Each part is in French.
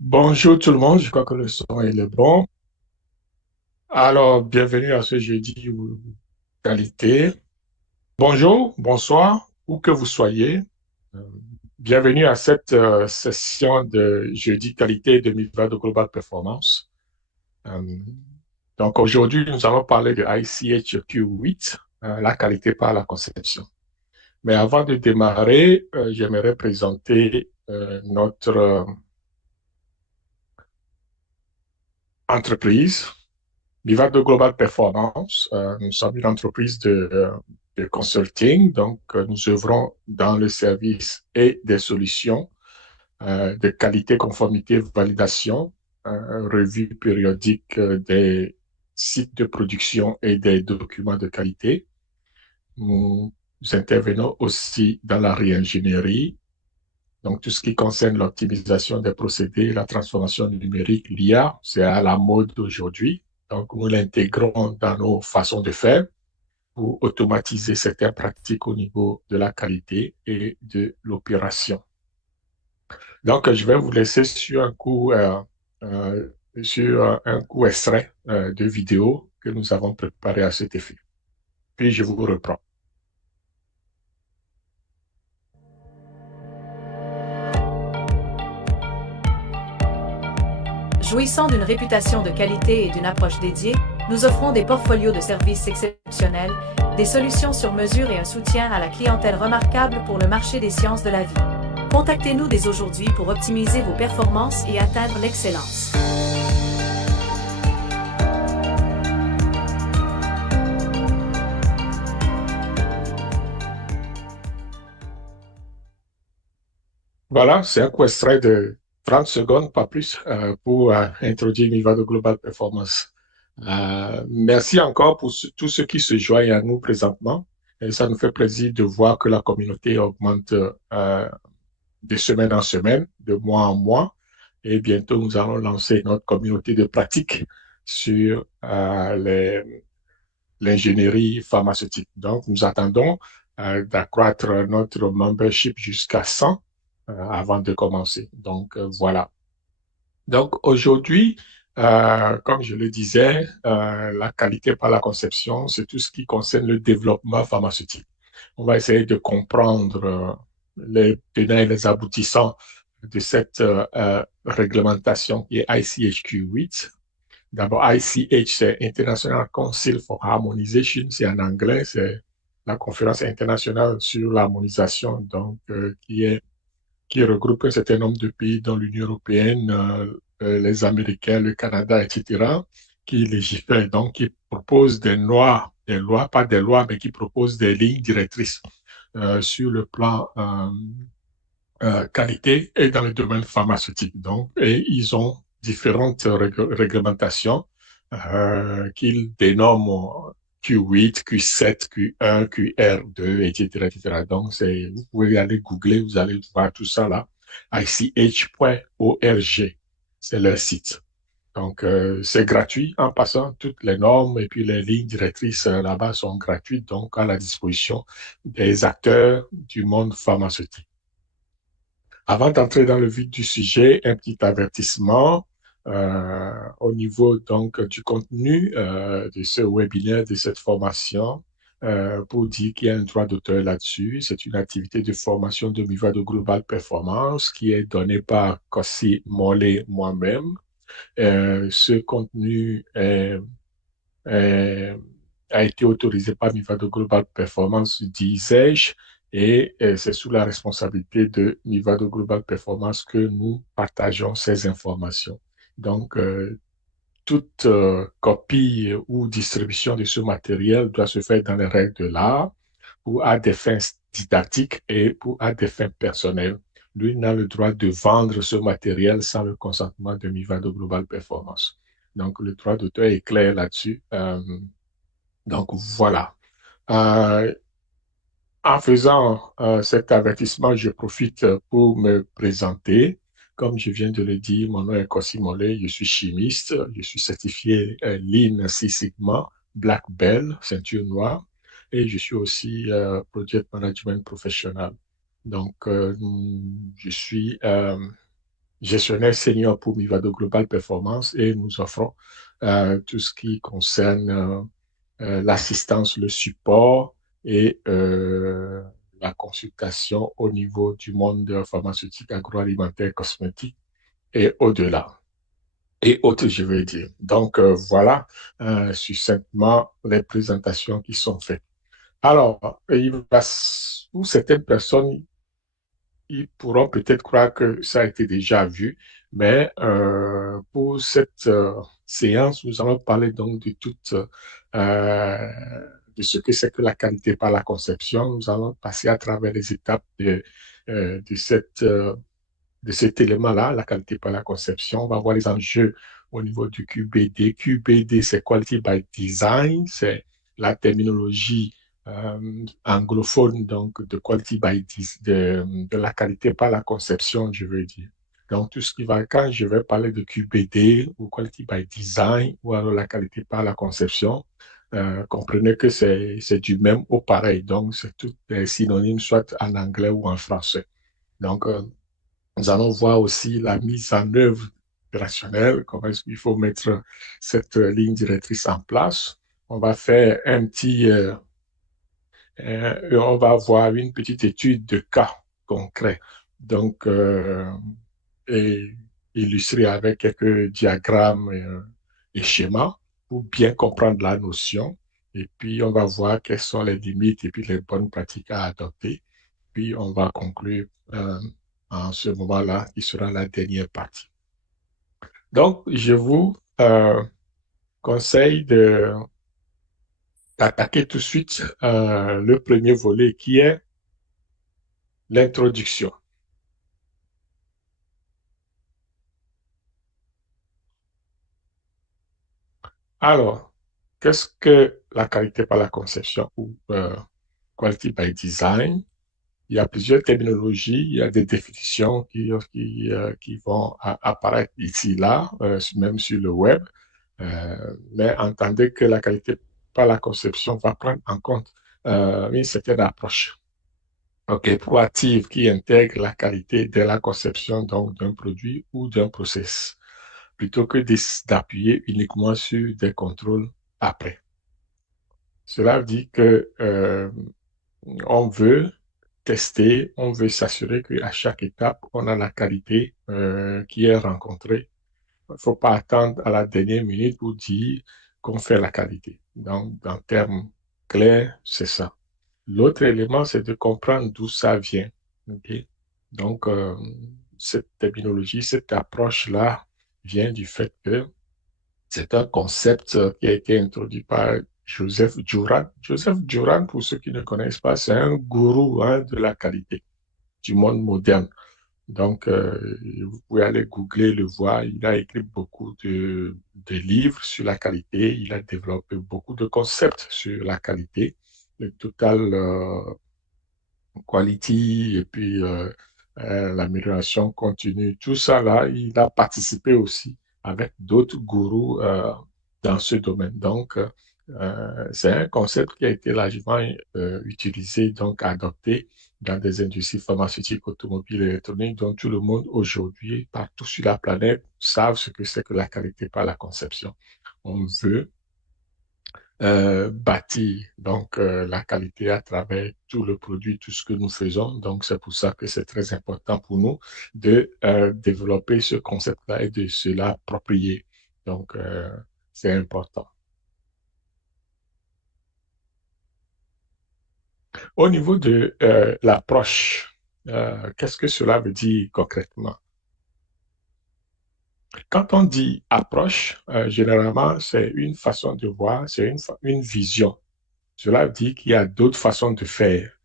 Bonjour tout le monde, je crois que le son il est bon. Alors, bienvenue à ce jeudi qualité. Bonjour, bonsoir, où que vous soyez. Euh, Bienvenue à cette session de jeudi qualité de Miva de Global Performance. Euh, donc aujourd'hui, nous allons parler de ICHQ8, la qualité par la conception. Mais avant de démarrer, j'aimerais présenter notre entreprise. Vivado Global Performance, nous sommes une entreprise de consulting, donc nous œuvrons dans le service et des solutions de qualité, conformité, validation, revue périodique des sites de production et des documents de qualité. Nous intervenons aussi dans la réingénierie, donc tout ce qui concerne l'optimisation des procédés, la transformation numérique, l'IA, c'est à la mode aujourd'hui. Donc nous l'intégrons dans nos façons de faire pour automatiser certaines pratiques au niveau de la qualité et de l'opération. Donc je vais vous laisser euh, sur un coup extrait de vidéo que nous avons préparé à cet effet. Puis je vous reprends. Jouissant d'une réputation de qualité et d'une approche dédiée, nous offrons des portfolios de services exceptionnels, des solutions sur mesure et un soutien à la clientèle remarquable pour le marché des sciences de la vie. Contactez-nous dès aujourd'hui pour optimiser vos performances et atteindre l'excellence. Voilà, c'est un coup extrait de 30 secondes, pas plus, pour introduire Mivado Global Performance. Merci encore pour tous ceux qui se joignent à nous présentement. Et ça nous fait plaisir de voir que la communauté augmente de semaine en semaine, de mois en mois. Et bientôt, nous allons lancer notre communauté de pratique sur l'ingénierie pharmaceutique. Donc, nous attendons d'accroître notre membership jusqu'à 100 avant de commencer. Donc, voilà. Donc, aujourd'hui, comme je le disais, la qualité par la conception, c'est tout ce qui concerne le développement pharmaceutique. On va essayer de comprendre les tenants et les aboutissants de cette réglementation qui est ICHQ8. D'abord, ICH, c'est International Council for Harmonization, c'est en anglais, c'est la conférence internationale sur l'harmonisation, donc qui regroupe un certain nombre de pays dans l'Union européenne, les Américains, le Canada, etc., qui légifèrent, donc qui proposent des lois, pas des lois, mais qui proposent des lignes directrices sur le plan qualité et dans le domaine pharmaceutique. Donc, et ils ont différentes réglementations qu'ils dénomment Q8, Q7, Q1, QR2, etc., etc. Donc, vous pouvez aller googler, vous allez voir tout ça là. ICH.org, c'est leur site. Donc, c'est gratuit en passant. Toutes les normes et puis les lignes directrices là-bas sont gratuites, donc à la disposition des acteurs du monde pharmaceutique. Avant d'entrer dans le vif du sujet, un petit avertissement au niveau donc du contenu de ce webinaire, de cette formation, pour dire qu'il y a un droit d'auteur là-dessus. C'est une activité de formation de Mivado Global Performance qui est donnée par Kossi Mollet moi-même. Ce contenu est, a été autorisé par Mivado Global Performance, disais-je, et c'est sous la responsabilité de Mivado Global Performance que nous partageons ces informations. Donc, toute copie ou distribution de ce matériel doit se faire dans les règles de l'art ou à des fins didactiques et pour à des fins personnelles. Lui n'a le droit de vendre ce matériel sans le consentement de Mivado Global Performance. Donc, le droit d'auteur est clair là-dessus. Donc, voilà. Euh, En faisant cet avertissement, je profite pour me présenter. Comme je viens de le dire, mon nom est Kossi Mollet, je suis chimiste, je suis certifié Lean Six Sigma, Black Belt, ceinture noire, et je suis aussi Project Management Professional. Donc, je suis gestionnaire senior pour Mivado Global Performance et nous offrons tout ce qui concerne l'assistance, le support et la consultation au niveau du monde pharmaceutique, agroalimentaire, cosmétique et au-delà. Et autres, je veux dire. Donc, voilà succinctement les présentations qui sont faites. Alors, pour certaines personnes, ils pourront peut-être croire que ça a été déjà vu, mais pour cette séance, nous allons parler donc de ce que c'est que la qualité par la conception. Nous allons passer à travers les étapes de de cet élément-là, la qualité par la conception. On va voir les enjeux au niveau du QBD. QBD, c'est Quality by Design, c'est la terminologie anglophone, donc de Quality by de la qualité par la conception, je veux dire. Donc, tout ce qui va, quand je vais parler de QBD ou Quality by Design ou alors la qualité par la conception, comprenez que c'est du même au pareil. Donc, c'est tout synonyme, soit en anglais ou en français. Donc, nous allons voir aussi la mise en œuvre opérationnelle, comment est-ce qu'il faut mettre cette ligne directrice en place. On va faire on va avoir une petite étude de cas concret. Donc, et illustré avec quelques diagrammes et schémas pour bien comprendre la notion. Et puis, on va voir quelles sont les limites et puis les bonnes pratiques à adopter. Puis, on va conclure en ce moment-là, qui sera la dernière partie. Donc, je vous conseille d'attaquer tout de suite le premier volet qui est l'introduction. Alors, qu'est-ce que la qualité par la conception ou quality by design? Il y a plusieurs terminologies, il y a des définitions qui vont apparaître ici, là, même sur le web. Mais entendez que la qualité par la conception va prendre en compte une certaine approche proactive qui intègre la qualité dès la conception donc d'un produit ou d'un process, plutôt que d'appuyer uniquement sur des contrôles après. Cela dit que on veut tester, on veut s'assurer qu'à chaque étape, on a la qualité qui est rencontrée. Il ne faut pas attendre à la dernière minute pour dire qu'on fait la qualité. Donc, en termes clairs, c'est ça. L'autre élément, c'est de comprendre d'où ça vient. Okay? Donc, cette terminologie, cette approche-là vient du fait que c'est un concept qui a été introduit par Joseph Juran. Joseph Juran, pour ceux qui ne connaissent pas, c'est un gourou de la qualité du monde moderne. Donc, vous pouvez aller googler, le voir. Il a écrit beaucoup de livres sur la qualité. Il a développé beaucoup de concepts sur la qualité. Le total quality et puis l'amélioration continue. Tout ça là, il a participé aussi avec d'autres gourous dans ce domaine. Donc, c'est un concept qui a été largement utilisé, donc adopté dans des industries pharmaceutiques, automobiles et électroniques, dont tout le monde aujourd'hui, partout sur la planète, savent ce que c'est que la qualité par la conception. On veut bâtir donc la qualité à travers tout le produit, tout ce que nous faisons. Donc, c'est pour ça que c'est très important pour nous de développer ce concept-là et de se l'approprier. Donc, c'est important. Au niveau de l'approche, qu'est-ce que cela veut dire concrètement? Quand on dit approche, généralement, c'est une façon de voir, c'est une vision. Cela veut dire qu'il y a d'autres façons de faire.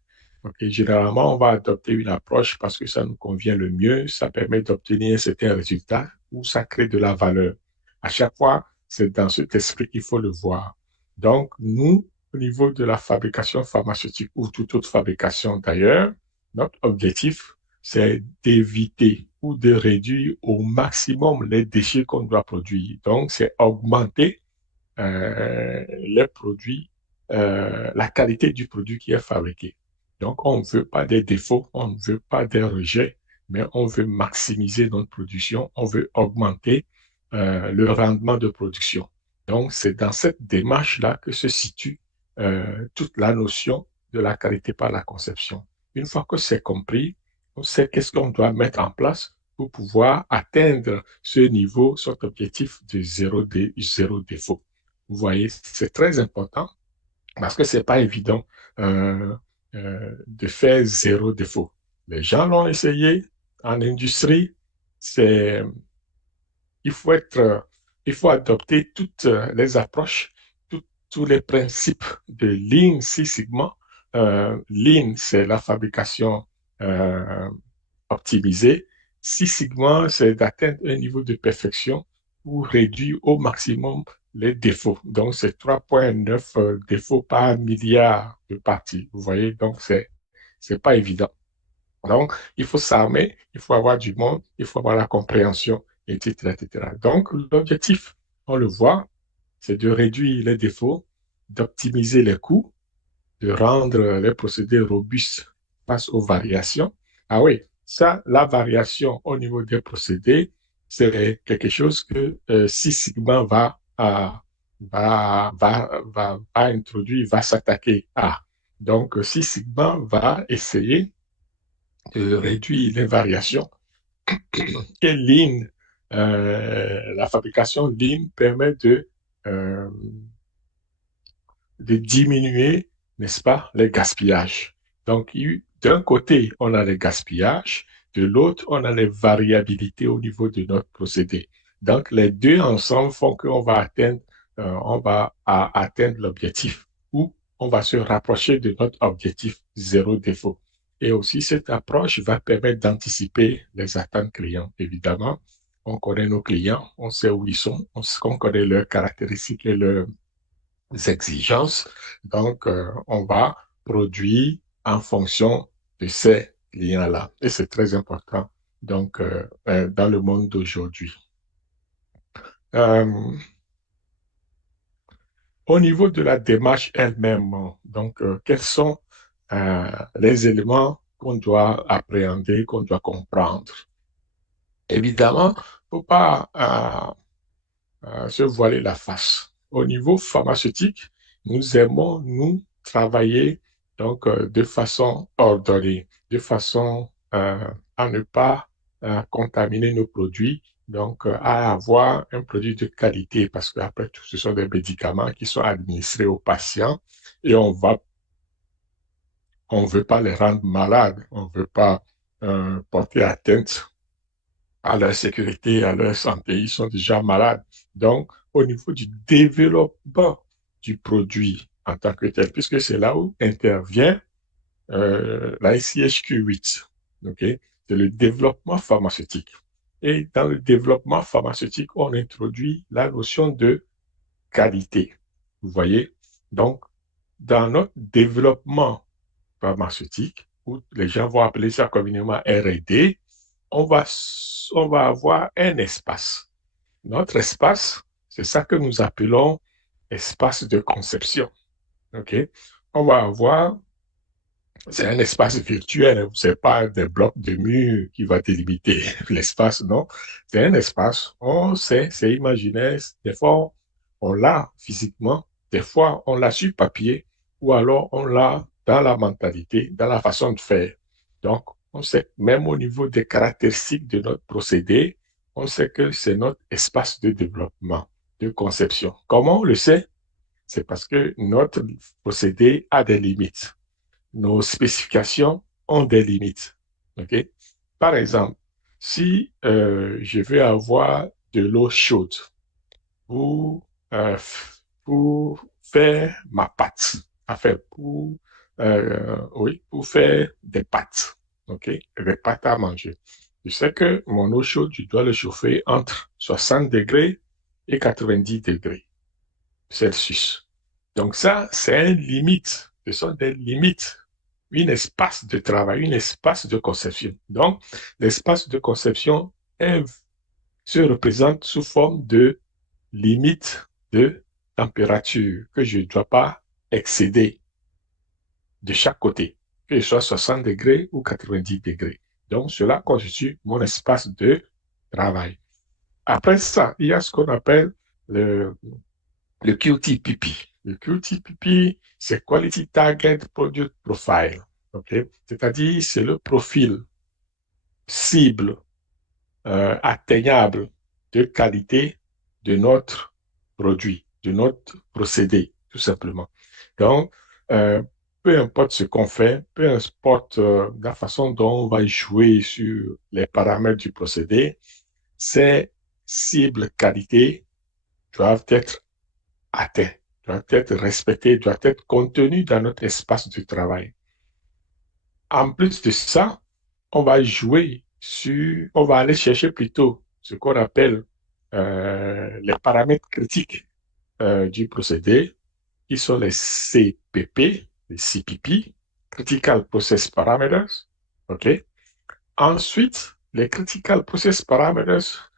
Okay. Généralement, on va adopter une approche parce que ça nous convient le mieux, ça permet d'obtenir un certain résultat ou ça crée de la valeur. À chaque fois, c'est dans cet esprit qu'il faut le voir. Donc, nous, au niveau de la fabrication pharmaceutique ou toute autre fabrication d'ailleurs, notre objectif, c'est d'éviter ou de réduire au maximum les déchets qu'on doit produire. Donc, c'est augmenter les produits, la qualité du produit qui est fabriqué. Donc, on ne veut pas des défauts, on ne veut pas des rejets, mais on veut maximiser notre production, on veut augmenter le rendement de production. Donc, c'est dans cette démarche-là que se situe toute la notion de la qualité par la conception. Une fois que c'est compris, on sait qu'est-ce qu'on doit mettre en place pour pouvoir atteindre ce niveau, cet objectif de zéro défaut. Vous voyez, c'est très important parce que c'est pas évident de faire zéro défaut. Les gens l'ont essayé en industrie. C'est, il faut être, il faut adopter toutes les approches, tous les principes de Lean Six Sigma. Lean, c'est la fabrication euh, optimisée. Six Sigma, c'est d'atteindre un niveau de perfection ou réduire au maximum les défauts. Donc, c'est 3,9 défauts par milliard de parties. Vous voyez, donc c'est pas évident. Donc, il faut s'armer, il faut avoir du monde, il faut avoir la compréhension, etc., etc. Donc, l'objectif, on le voit, c'est de réduire les défauts, d'optimiser les coûts, de rendre les procédés robustes face aux variations. Ah oui, ça, la variation au niveau des procédés, c'est quelque chose que Six Sigma va introduire, va s'attaquer à. Donc, Six Sigma va essayer de réduire les variations. Et Lean, la fabrication Lean permet de diminuer, n'est-ce pas, les gaspillages. Donc, d'un côté, on a les gaspillages, de l'autre, on a les variabilités au niveau de notre procédé. Donc, les deux ensemble font qu'on va atteindre l'objectif ou on va se rapprocher de notre objectif zéro défaut. Et aussi, cette approche va permettre d'anticiper les attentes clients. Évidemment, on connaît nos clients, on sait où ils sont, on connaît leurs caractéristiques et leurs exigences. Donc, on va produire en fonction de ces clients-là. Et c'est très important, donc, dans le monde d'aujourd'hui. Euh, Au niveau de la démarche elle-même, donc, quels sont les éléments qu'on doit appréhender, qu'on doit comprendre? Évidemment, il ne faut pas se voiler la face. Au niveau pharmaceutique, nous aimons, nous, travailler donc de façon ordonnée, de façon à ne pas contaminer nos produits, donc à avoir un produit de qualité, parce qu'après tout, ce sont des médicaments qui sont administrés aux patients et on veut pas les rendre malades, on veut pas porter atteinte à leur sécurité, à leur santé. Ils sont déjà malades. Donc, au niveau du développement du produit en tant que tel, puisque c'est là où intervient la ICHQ8. OK? C'est le développement pharmaceutique. Et dans le développement pharmaceutique, on introduit la notion de qualité. Vous voyez? Donc, dans notre développement pharmaceutique, où les gens vont appeler ça communément R&D, on va, on va avoir un espace. Notre espace, c'est ça que nous appelons espace de conception. OK? On va avoir, c'est un espace virtuel, c'est pas des blocs de murs qui va délimiter l'espace, non. C'est un espace, on sait, c'est imaginaire. Des fois, on l'a physiquement, des fois, on l'a sur papier, ou alors on l'a dans la mentalité, dans la façon de faire. Donc, on sait, même au niveau des caractéristiques de notre procédé, on sait que c'est notre espace de développement, de conception. Comment on le sait? C'est parce que notre procédé a des limites. Nos spécifications ont des limites. OK? Par exemple, si je veux avoir de l'eau chaude pour, euh, pour faire ma pâte, enfin, pour faire des pâtes, OK? Des pâtes à manger. Je sais que mon eau chaude, je dois le chauffer entre 60 degrés et 90 degrés Celsius. Donc ça, c'est une limite. Ce sont des limites. Un espace de travail, un espace de conception. Donc, l'espace de conception se représente sous forme de limite de température que je ne dois pas excéder de chaque côté, que ce soit 60 degrés ou 90 degrés. Donc, cela constitue mon espace de travail. Après ça, il y a ce qu'on appelle le, le QTPP. Le QTPP, c'est Quality Target Product Profile. Okay? C'est-à-dire, c'est le profil cible, atteignable de qualité de notre produit, de notre procédé, tout simplement. Donc, euh, peu importe ce qu'on fait, peu importe la façon dont on va jouer sur les paramètres du procédé, ces cibles qualité doivent être atteintes, doivent être respectées, doivent être contenues dans notre espace de travail. En plus de ça, on va aller chercher plutôt ce qu'on appelle les paramètres critiques du procédé, qui sont les CPP, les CPP, Critical Process Parameters. OK? Ensuite, les Critical Process Parameters,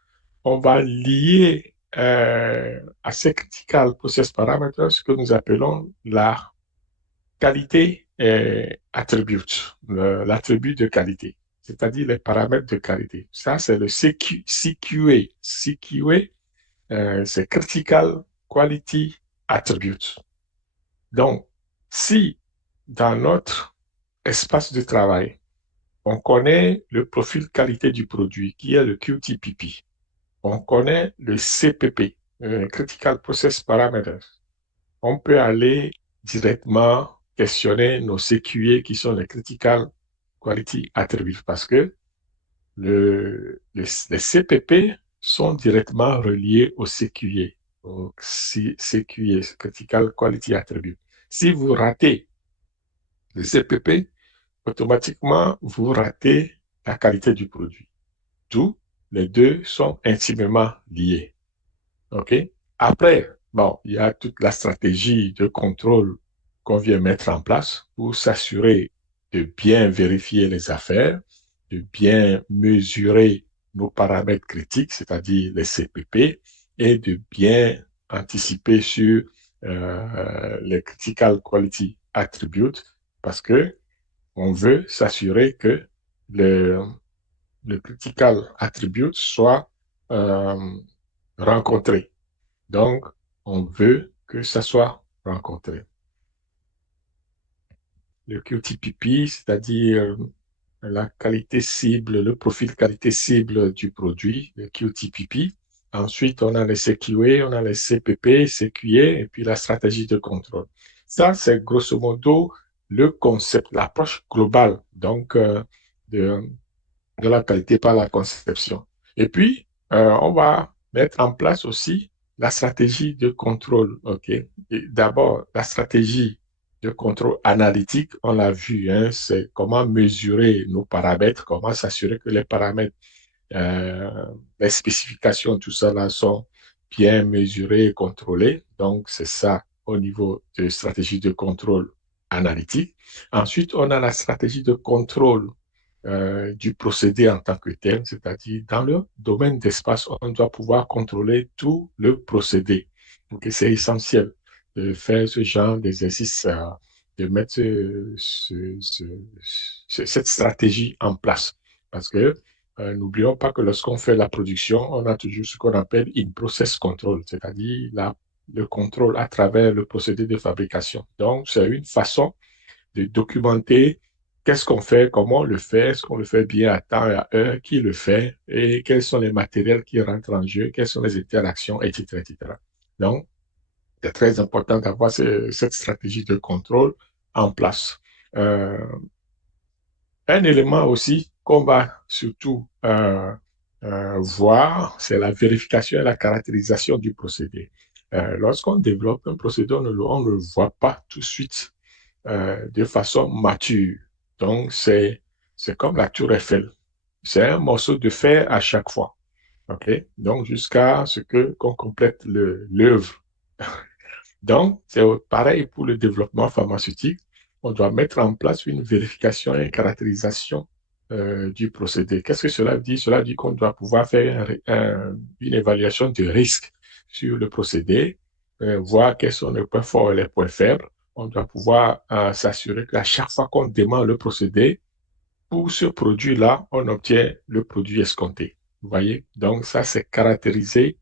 on va lier à ces Critical Process Parameters ce que nous appelons la qualité attribute, l'attribut de qualité, c'est-à-dire les paramètres de qualité. Ça, c'est le CQA. CQA, c'est Critical Quality Attribute. Donc, si dans notre espace de travail, on connaît le profil qualité du produit, qui est le QTPP, on connaît le CPP, Critical Process Parameters, on peut aller directement questionner nos CQA qui sont les Critical Quality Attributes parce que les CPP sont directement reliés au CQA, au CQA, Critical Quality Attribute. Si vous ratez le CPP, automatiquement, vous ratez la qualité du produit. D'où les deux sont intimement liés. OK? Après, bon, il y a toute la stratégie de contrôle qu'on vient mettre en place pour s'assurer de bien vérifier les affaires, de bien mesurer nos paramètres critiques, c'est-à-dire les CPP, et de bien anticiper sur les critical quality attributes parce que on veut s'assurer que le, le critical attribute soit rencontré. Donc, on veut que ça soit rencontré. Le QTPP, c'est-à-dire la qualité cible, le profil qualité cible du produit, le QTPP. Ensuite, on a les CQA, on a les CPP, CQA, et puis la stratégie de contrôle. Ça, c'est grosso modo le concept, l'approche globale donc de, de la qualité par la conception. Et puis, on va mettre en place aussi la stratégie de contrôle. OK? D'abord, la stratégie de contrôle analytique, on l'a vu, hein, c'est comment mesurer nos paramètres, comment s'assurer que les paramètres, euh, les spécifications, tout ça là sont bien mesurées et contrôlées. Donc, c'est ça au niveau de stratégie de contrôle analytique. Ensuite, on a la stratégie de contrôle du procédé en tant que tel, c'est-à-dire dans le domaine d'espace, on doit pouvoir contrôler tout le procédé. Donc, c'est essentiel de faire ce genre d'exercice, de mettre cette stratégie en place. Parce que n'oublions pas que lorsqu'on fait la production, on a toujours ce qu'on appelle in-process control, c'est-à-dire le contrôle à travers le procédé de fabrication. Donc, c'est une façon de documenter qu'est-ce qu'on fait, comment on le fait, est-ce qu'on le fait bien à temps et à heure, qui le fait, et quels sont les matériels qui rentrent en jeu, quelles sont les interactions, etc. etc. Donc, c'est très important d'avoir cette stratégie de contrôle en place. Un élément aussi qu'on va surtout voir, c'est la vérification et la caractérisation du procédé. Lorsqu'on développe un procédé, on ne le voit pas tout de suite de façon mature. Donc, c'est comme la tour Eiffel. C'est un morceau de fer à chaque fois. OK? Donc, jusqu'à ce qu'on complète l'œuvre. Donc, c'est pareil pour le développement pharmaceutique. On doit mettre en place une vérification et une caractérisation du procédé. Qu'est-ce que cela dit? Cela dit qu'on doit pouvoir faire une évaluation de risque sur le procédé, voir quels sont les points forts et les points faibles. On doit pouvoir s'assurer qu'à chaque fois qu'on démarre le procédé, pour ce produit-là, on obtient le produit escompté. Vous voyez? Donc, ça, c'est caractériser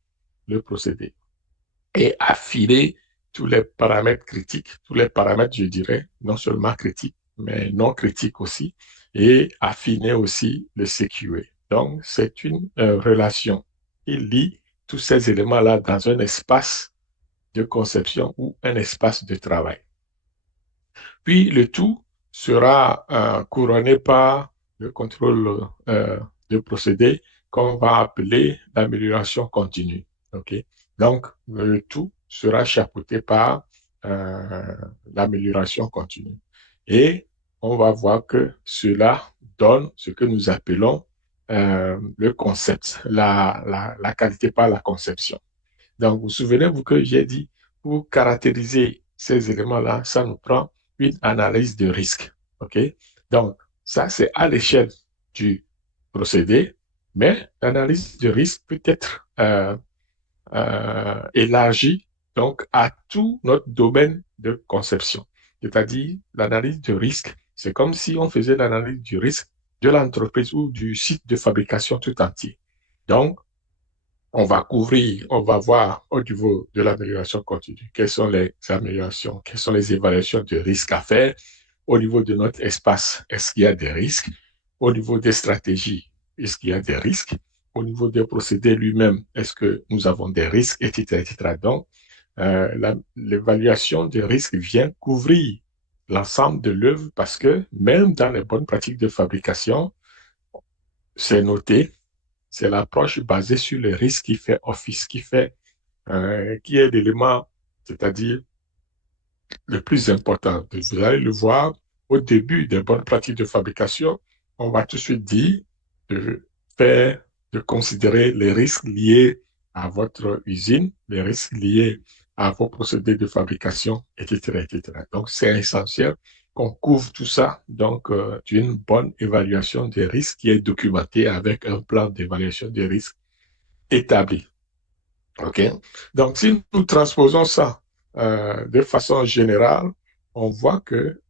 le procédé et affiner tous les paramètres critiques, tous les paramètres, je dirais, non seulement critiques, mais non critiques aussi, et affiner aussi le CQA. Donc, c'est une relation qui lie tous ces éléments-là dans un espace de conception ou un espace de travail. Puis, le tout sera couronné par le contrôle de procédé qu'on va appeler l'amélioration continue. Okay? Donc, le tout sera chapeauté par l'amélioration continue. Et on va voir que cela donne ce que nous appelons le concept, la qualité par la conception. Donc, vous souvenez-vous que j'ai dit, pour caractériser ces éléments-là, ça nous prend une analyse de risque. OK? Donc, ça, c'est à l'échelle du procédé, mais l'analyse de risque peut être élargie donc à tout notre domaine de conception. C'est-à-dire, l'analyse de risque, c'est comme si on faisait l'analyse du risque de l'entreprise ou du site de fabrication tout entier. Donc, on va couvrir, on va voir au niveau de l'amélioration continue quelles sont les améliorations, quelles sont les évaluations de risques à faire au niveau de notre espace. Est-ce qu'il y a des risques? Au niveau des stratégies, est-ce qu'il y a des risques? Au niveau des procédés lui-même, est-ce que nous avons des risques, etc., etc. Donc, l'évaluation des risques vient couvrir l'ensemble de l'œuvre parce que même dans les bonnes pratiques de fabrication, c'est noté, c'est l'approche basée sur les risques qui fait office, qui est l'élément, c'est-à-dire le plus important. Vous allez le voir au début des bonnes pratiques de fabrication, on va tout de suite dire de faire, de considérer les risques liés à votre usine, les risques liés à vos procédés de fabrication, etc., etc. Donc, c'est essentiel qu'on couvre tout ça, donc d'une bonne évaluation des risques qui est documentée avec un plan d'évaluation des risques établi. OK? Donc, si nous transposons ça de façon générale, on voit que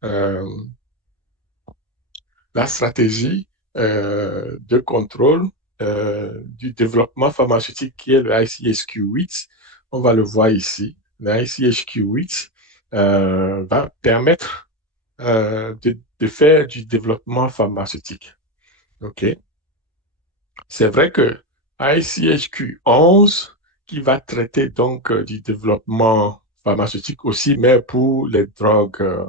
la stratégie de contrôle du développement pharmaceutique qui est le ICHQ8, on va le voir ici. Le ICHQ8 va permettre de faire du développement pharmaceutique. OK? C'est vrai que ICHQ 11, qui va traiter donc du développement pharmaceutique aussi, mais pour les drogues,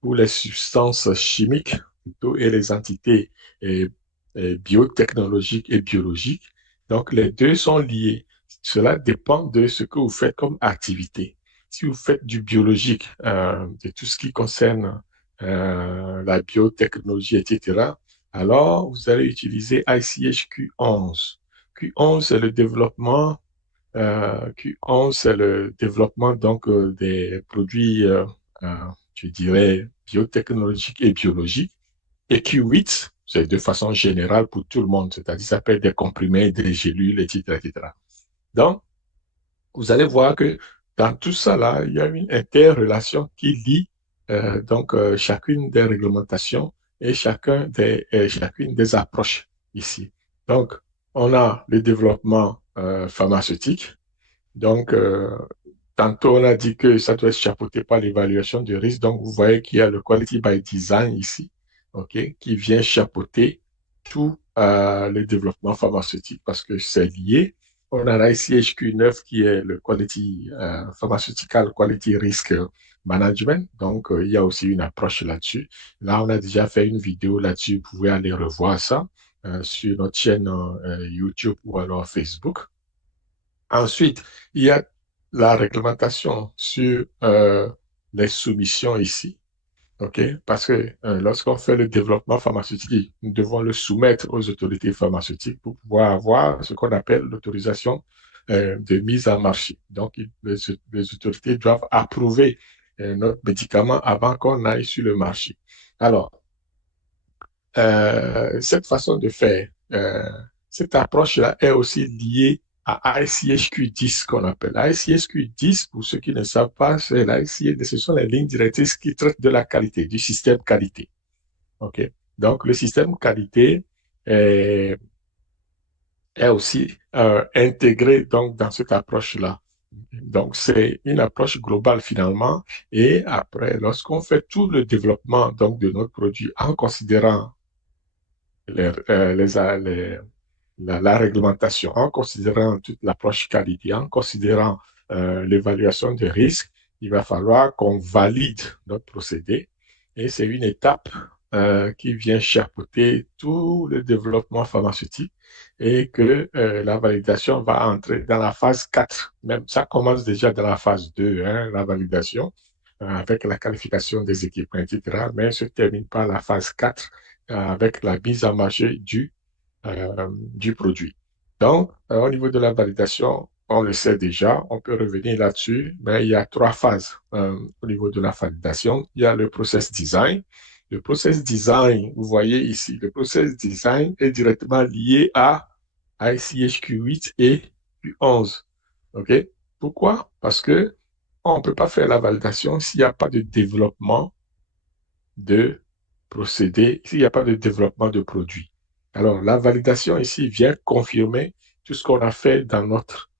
pour les substances chimiques plutôt, et les entités et, biotechnologiques et biologiques. Donc, les deux sont liés. Cela dépend de ce que vous faites comme activité. Si vous faites du biologique, de tout ce qui concerne la biotechnologie, etc., alors vous allez utiliser ICH-Q11. Q11, c'est le développement Q11, c'est le développement donc des produits, je dirais, biotechnologiques et biologiques. Et Q8, c'est de façon générale pour tout le monde, c'est-à-dire ça peut être des comprimés, des gélules, etc., etc. Donc, vous allez voir que dans tout ça là, il y a une interrelation qui lie chacune des réglementations et chacune des approches ici. Donc, on a le développement pharmaceutique. Donc, tantôt, on a dit que ça doit être chapeauté par l'évaluation du risque. Donc, vous voyez qu'il y a le Quality by Design ici, OK, qui vient chapeauter tout le développement pharmaceutique parce que c'est lié. On a l'ICHQ9 qui est le Quality Pharmaceutical Quality Risk Management. Donc, il y a aussi une approche là-dessus. Là, on a déjà fait une vidéo là-dessus. Vous pouvez aller revoir ça sur notre chaîne YouTube ou alors Facebook. Ensuite, il y a la réglementation sur les soumissions ici. OK? Parce que lorsqu'on fait le développement pharmaceutique, nous devons le soumettre aux autorités pharmaceutiques pour pouvoir avoir ce qu'on appelle l'autorisation de mise en marché. Donc, les autorités doivent approuver notre médicament avant qu'on aille sur le marché. Alors, cette façon de faire, cette approche-là est aussi liée à ICHQ10 qu'on appelle. ICHQ10, pour ceux qui ne savent pas, ce sont les lignes directrices qui traitent de la qualité, du système qualité. OK? Donc, le système qualité est, est aussi intégré donc, dans cette approche-là. Donc, c'est une approche globale finalement. Et après, lorsqu'on fait tout le développement donc, de notre produit en considérant la réglementation, en considérant toute l'approche qualité, en considérant l'évaluation des risques, il va falloir qu'on valide notre procédé. Et c'est une étape qui vient chapeauter tout le développement pharmaceutique et que la validation va entrer dans la phase 4. Même ça commence déjà dans la phase 2, hein, la validation, avec la qualification des équipements, etc. Mais se termine par la phase 4 avec la mise en marché du produit. Donc, au niveau de la validation, on le sait déjà, on peut revenir là-dessus, mais il y a trois phases au niveau de la validation. Il y a le process design. Le process design, vous voyez ici, le process design est directement lié à ICHQ8 et Q11. OK? Pourquoi? Parce que on ne peut pas faire la validation s'il n'y a pas de développement de procédés, s'il n'y a pas de développement de produits. Alors, la validation ici vient confirmer tout ce qu'on a fait dans notre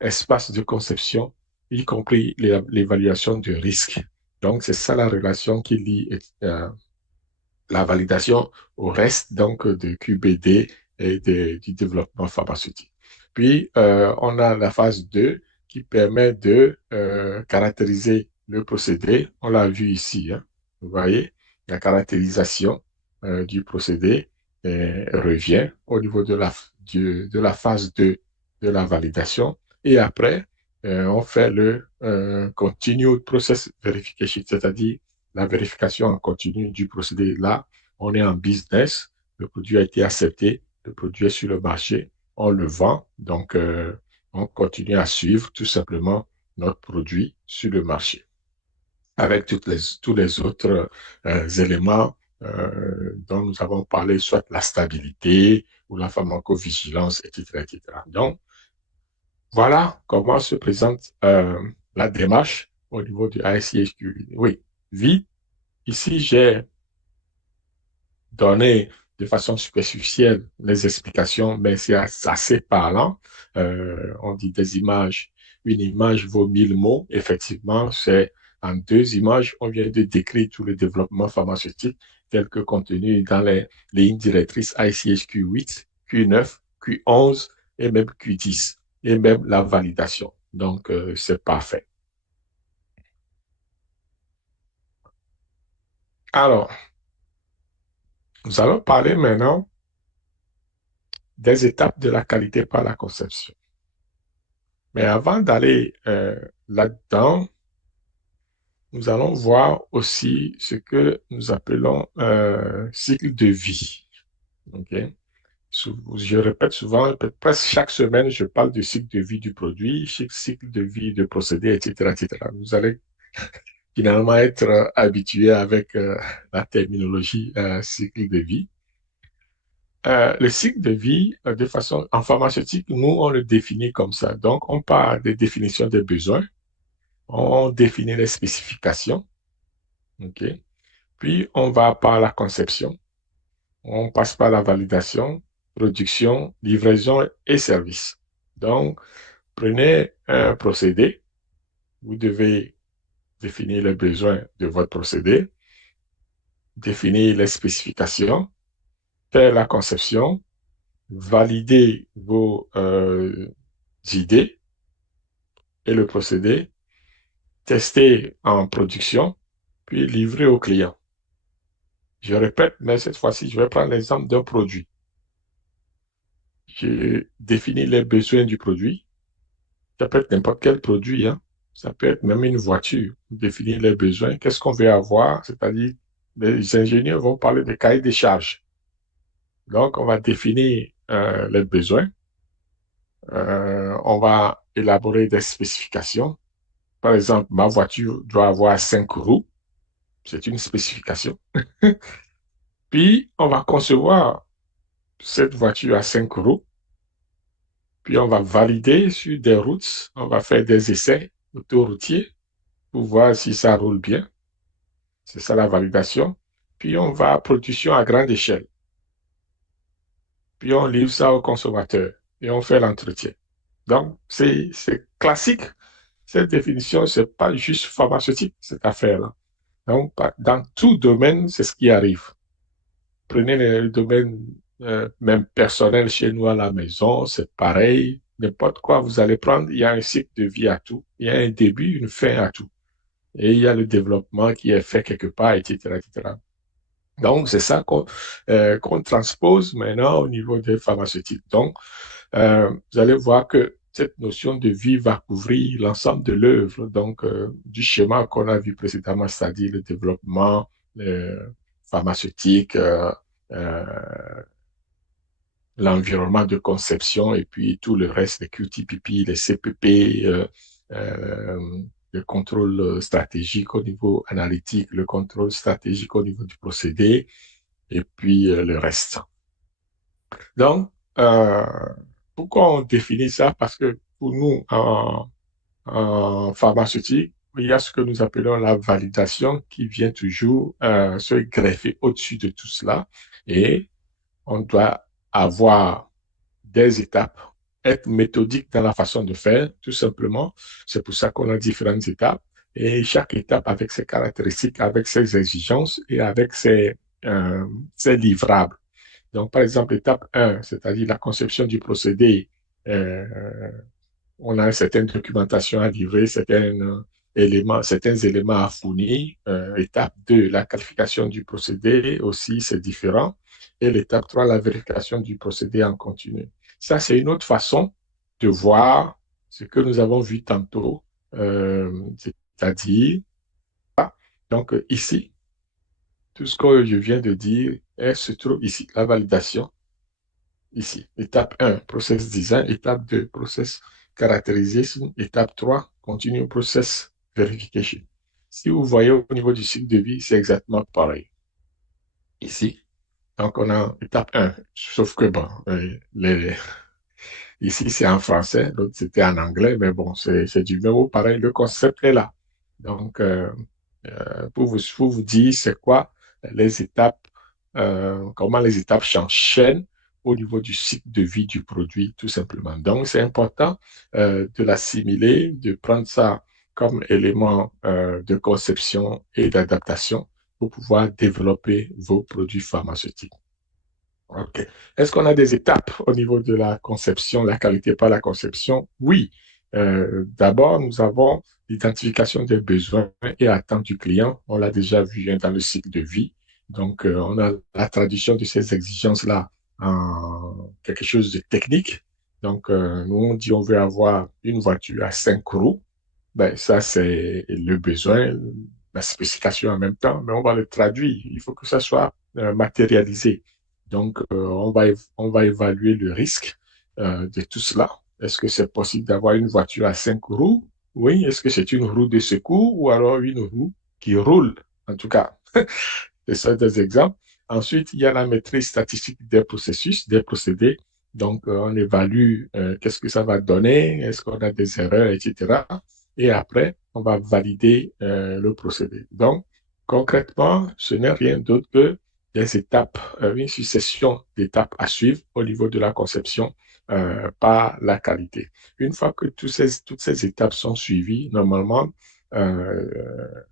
espace de conception, y compris l'évaluation de risque. Donc, c'est ça la relation qui lie la validation au reste donc de QBD et du développement pharmaceutique. Puis, on a la phase 2 qui permet de caractériser le procédé. On l'a vu ici, hein. Vous voyez, la caractérisation du procédé revient au niveau de la phase 2 de la validation. Et après, on fait le continued process verification, c'est-à-dire la vérification en continu du procédé. Là, on est en business, le produit a été accepté, le produit est sur le marché, on le vend, donc on continue à suivre tout simplement notre produit sur le marché avec tous les autres éléments dont nous avons parlé, soit la stabilité ou la pharmacovigilance, etc., etc. Donc, voilà comment se présente la démarche au niveau du ICHQ. Oui, vite. Ici, j'ai donné de façon superficielle les explications, mais c'est assez parlant. On dit des images. Une image vaut 1000 mots. Effectivement, c'est en 2 images, on vient de décrire tout le développement pharmaceutique tel que contenu dans les lignes directrices ICHQ8, Q9, Q11 et même Q10, et même la validation. Donc, c'est parfait. Alors, nous allons parler maintenant des étapes de la qualité par la conception. Mais avant d'aller là-dedans, nous allons voir aussi ce que nous appelons cycle de vie. Okay? Je répète souvent, presque chaque semaine, je parle du cycle de vie du produit, cycle de vie de procédé, etc., etc. Vous allez finalement être habitué avec la terminologie cycle de vie. Le cycle de vie, de façon en pharmaceutique, nous, on le définit comme ça. Donc, on part des définitions des besoins, on définit les spécifications, ok? Puis, on va par la conception, on passe par la validation, production, livraison et service. Donc, prenez un procédé, vous devez définir les besoins de votre procédé, définir les spécifications, faire la conception, valider vos idées et le procédé, tester en production, puis livrer au client. Je répète, mais cette fois-ci, je vais prendre l'exemple d'un produit. Je définis les besoins du produit. Ça peut être n'importe quel produit, hein. Ça peut être même une voiture. Définir les besoins. Qu'est-ce qu'on veut avoir? C'est-à-dire, les ingénieurs vont parler de cahier des charges. Donc, on va définir les besoins. On va élaborer des spécifications. Par exemple, ma voiture doit avoir 5 roues. C'est une spécification. Puis, on va concevoir cette voiture à 5 roues. Puis, on va valider sur des routes. On va faire des essais autoroutiers pour voir si ça roule bien. C'est ça la validation. puis on va à production à grande échelle, puis on livre ça au consommateur et on fait l'entretien. Donc, c'est classique. Cette définition, c'est pas juste pharmaceutique, cette affaire-là. Donc, dans tout domaine, c'est ce qui arrive. Prenez le domaine même personnel chez nous à la maison, c'est pareil. N'importe quoi vous allez prendre, il y a un cycle de vie à tout. Il y a un début, une fin à tout. Et il y a le développement qui est fait quelque part, etc., etc. Donc, c'est ça qu'on transpose maintenant au niveau des pharmaceutiques. Donc, vous allez voir que cette notion de vie va couvrir l'ensemble de l'œuvre, donc du schéma qu'on a vu précédemment, c'est-à-dire le développement pharmaceutique, euh, l'environnement de conception et puis tout le reste, les QTPP, les CPP, le contrôle stratégique au niveau analytique, le contrôle stratégique au niveau du procédé et puis le reste. Donc, pourquoi on définit ça? Parce que pour nous, en pharmaceutique, il y a ce que nous appelons la validation qui vient toujours se greffer au-dessus de tout cela. Et on doit avoir des étapes, être méthodique dans la façon de faire, tout simplement. C'est pour ça qu'on a différentes étapes. Et chaque étape avec ses caractéristiques, avec ses exigences et avec ses livrables. Donc, par exemple, étape 1, c'est-à-dire la conception du procédé, euh, on a une certaine documentation à livrer, certains éléments à fournir. Étape 2, la qualification du procédé aussi, c'est différent. Et l'étape 3, la vérification du procédé en continu. Ça, c'est une autre façon de voir ce que nous avons vu tantôt, c'est-à-dire, donc ici, tout ce que je viens de dire se trouve ici, la validation, ici. Étape 1, process design. Étape 2, process characterization. Étape 3, continue process verification. Si vous voyez au niveau du cycle de vie, c'est exactement pareil. Ici, donc on a étape 1, sauf que bon, ici c'est en français, l'autre c'était en anglais, mais bon, c'est du même mot pareil, le concept est là. Donc, pour vous dire c'est quoi les étapes, comment les étapes s'enchaînent au niveau du cycle de vie du produit, tout simplement. Donc, c'est important de l'assimiler, de prendre ça comme élément de conception et d'adaptation pour pouvoir développer vos produits pharmaceutiques. OK. Est-ce qu'on a des étapes au niveau de la conception, la qualité par la conception? Oui. D'abord, nous avons l'identification des besoins et attentes du client. On l'a déjà vu dans le cycle de vie. Donc, on a la traduction de ces exigences-là en quelque chose de technique. Donc, nous, on dit on veut avoir une voiture à 5 roues. Ben, ça, c'est le besoin, la spécification en même temps, mais on va le traduire. Il faut que ça soit matérialisé. Donc, on va évaluer le risque de tout cela. Est-ce que c'est possible d'avoir une voiture à 5 roues? Oui. Est-ce que c'est une roue de secours ou alors une roue qui roule? En tout cas, c'est ça des exemples. Ensuite, il y a la maîtrise statistique des processus, des procédés. Donc, on évalue qu'est-ce que ça va donner, est-ce qu'on a des erreurs, etc. Et après, on va valider le procédé. Donc, concrètement, ce n'est rien d'autre que des étapes, une succession d'étapes à suivre au niveau de la conception par la qualité. Une fois que toutes ces étapes sont suivies, normalement, euh,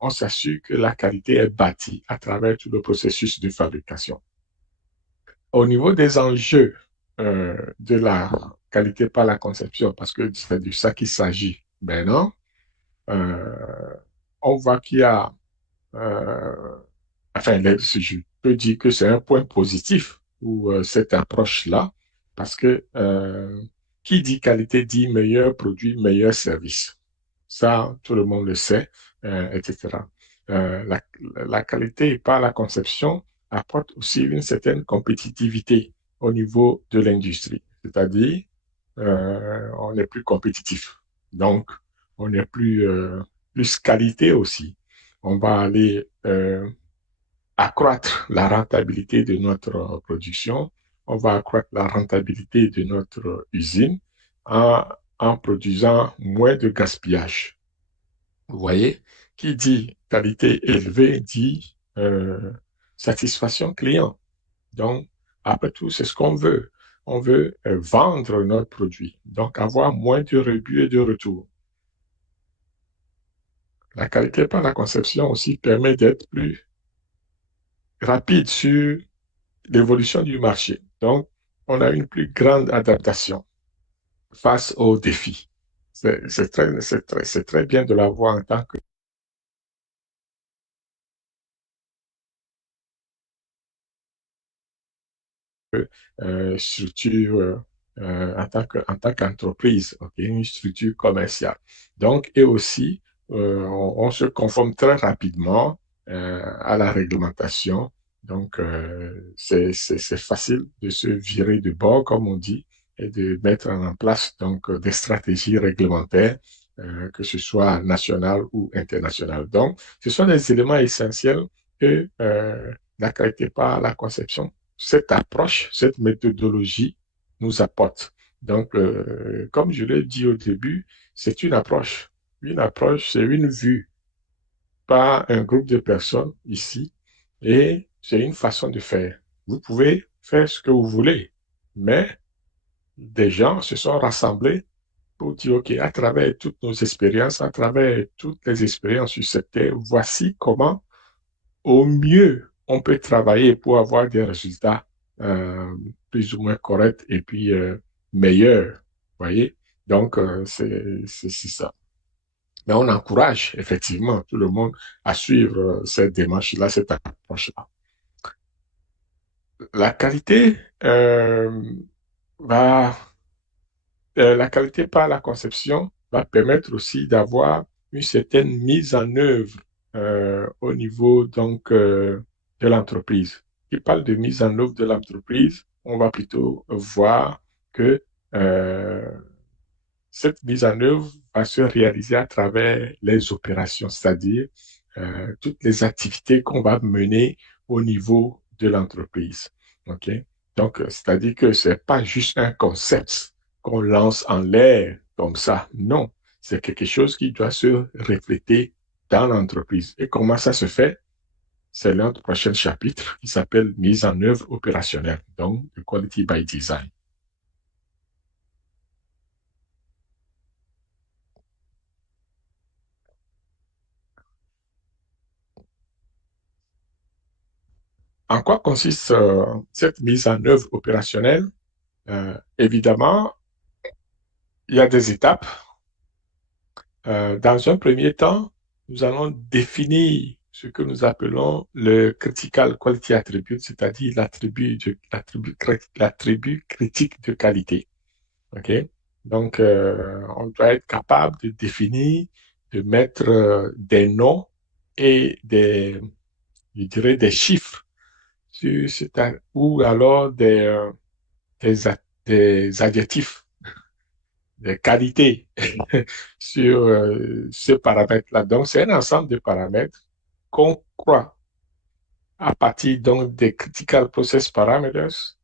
on s'assure que la qualité est bâtie à travers tout le processus de fabrication. Au niveau des enjeux de la qualité par la conception, parce que c'est de ça qu'il s'agit maintenant, euh, on voit qu'il y a, euh, enfin, je peux dire que c'est un point positif pour cette approche-là, parce que qui dit qualité dit meilleur produit, meilleur service. Ça, tout le monde le sait, etc. La qualité par la conception apporte aussi une certaine compétitivité au niveau de l'industrie. C'est-à-dire, on est plus compétitif. Donc, on est plus qualité aussi. On va aller accroître la rentabilité de notre production. On va accroître la rentabilité de notre usine en produisant moins de gaspillage. Vous voyez, qui dit qualité élevée dit satisfaction client. Donc, après tout, c'est ce qu'on veut. On veut vendre notre produit, donc avoir moins de rebut et de retour. La qualité par la conception aussi permet d'être plus rapide sur l'évolution du marché. Donc, on a une plus grande adaptation face aux défis. C'est très bien de l'avoir en tant que structure, en tant qu'entreprise, okay, une structure commerciale. Donc, et aussi, on se conforme très rapidement à la réglementation. Donc, c'est facile de se virer de bord, comme on dit, et de mettre en place donc des stratégies réglementaires, que ce soit nationales ou internationales. Donc, ce sont des éléments essentiels que la qualité par la conception, cette approche, cette méthodologie nous apporte. Donc, comme je l'ai dit au début, c'est une approche. Une approche, c'est une vue par un groupe de personnes ici et c'est une façon de faire. Vous pouvez faire ce que vous voulez, mais des gens se sont rassemblés pour dire, OK, à travers toutes nos expériences, à travers toutes les expériences sur cette terre, voici comment au mieux, on peut travailler pour avoir des résultats plus ou moins corrects et puis meilleurs. Vous voyez? Donc, c'est ça. Mais on encourage effectivement tout le monde à suivre cette démarche-là, cette approche-là. La qualité va la qualité par la conception va permettre aussi d'avoir une certaine mise en œuvre au niveau donc de l'entreprise. Qui parle de mise en œuvre de l'entreprise, on va plutôt voir que euh, cette mise en œuvre va se réaliser à travers les opérations, c'est-à-dire toutes les activités qu'on va mener au niveau de l'entreprise. OK? Donc, c'est-à-dire que c'est pas juste un concept qu'on lance en l'air comme ça. Non, c'est quelque chose qui doit se refléter dans l'entreprise. Et comment ça se fait? C'est notre prochain chapitre qui s'appelle mise en œuvre opérationnelle, donc the Quality by Design. En quoi consiste cette mise en œuvre opérationnelle? Évidemment, il y a des étapes. Dans un premier temps, nous allons définir ce que nous appelons le critical quality attribute, c'est-à-dire l'attribut critique de qualité. OK? Donc, on doit être capable de définir, de mettre des noms et je dirais des chiffres ou alors des, des adjectifs, des qualités sur ce paramètre-là. Donc, c'est un ensemble de paramètres qu'on croit à partir donc des critical process parameters,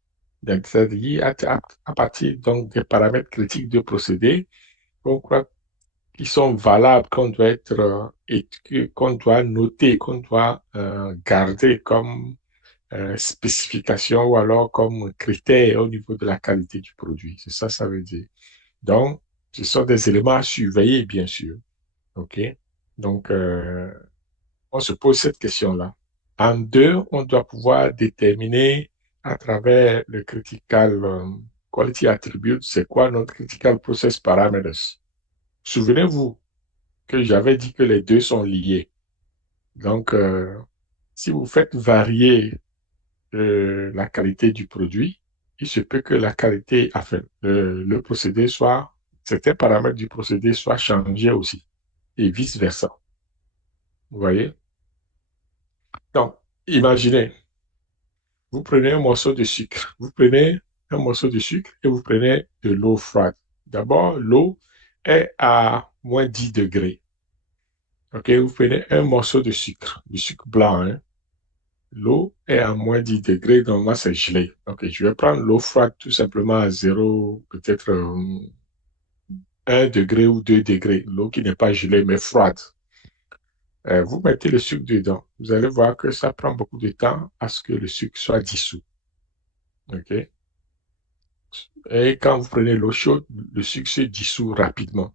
c'est-à-dire à partir donc des paramètres critiques de procédé, qu'on croit qui sont valables, qu'on doit être qu'on doit noter, qu'on doit garder comme spécification ou alors comme critère au niveau de la qualité du produit. C'est ça, ça veut dire. Donc, ce sont des éléments à surveiller, bien sûr. OK? Donc, on se pose cette question-là. En deux, on doit pouvoir déterminer à travers le critical quality attribute, c'est quoi notre critical process parameters. Souvenez-vous que j'avais dit que les deux sont liés. Donc, si vous faites varier la qualité du produit, il se peut que la qualité, enfin, le procédé soit, certains paramètres du procédé soient changés aussi, et vice-versa. Vous voyez? Donc, imaginez, vous prenez un morceau de sucre, vous prenez un morceau de sucre et vous prenez de l'eau froide. D'abord, l'eau est à moins 10 degrés. OK, vous prenez un morceau de sucre, du sucre blanc, hein. L'eau est à moins 10 degrés, donc moi c'est gelé. Ok, je vais prendre l'eau froide tout simplement à zéro, peut-être 1 degré ou 2 degrés. L'eau qui n'est pas gelée mais froide. Vous mettez le sucre dedans. Vous allez voir que ça prend beaucoup de temps à ce que le sucre soit dissous. OK? Et quand vous prenez l'eau chaude, le sucre se dissout rapidement.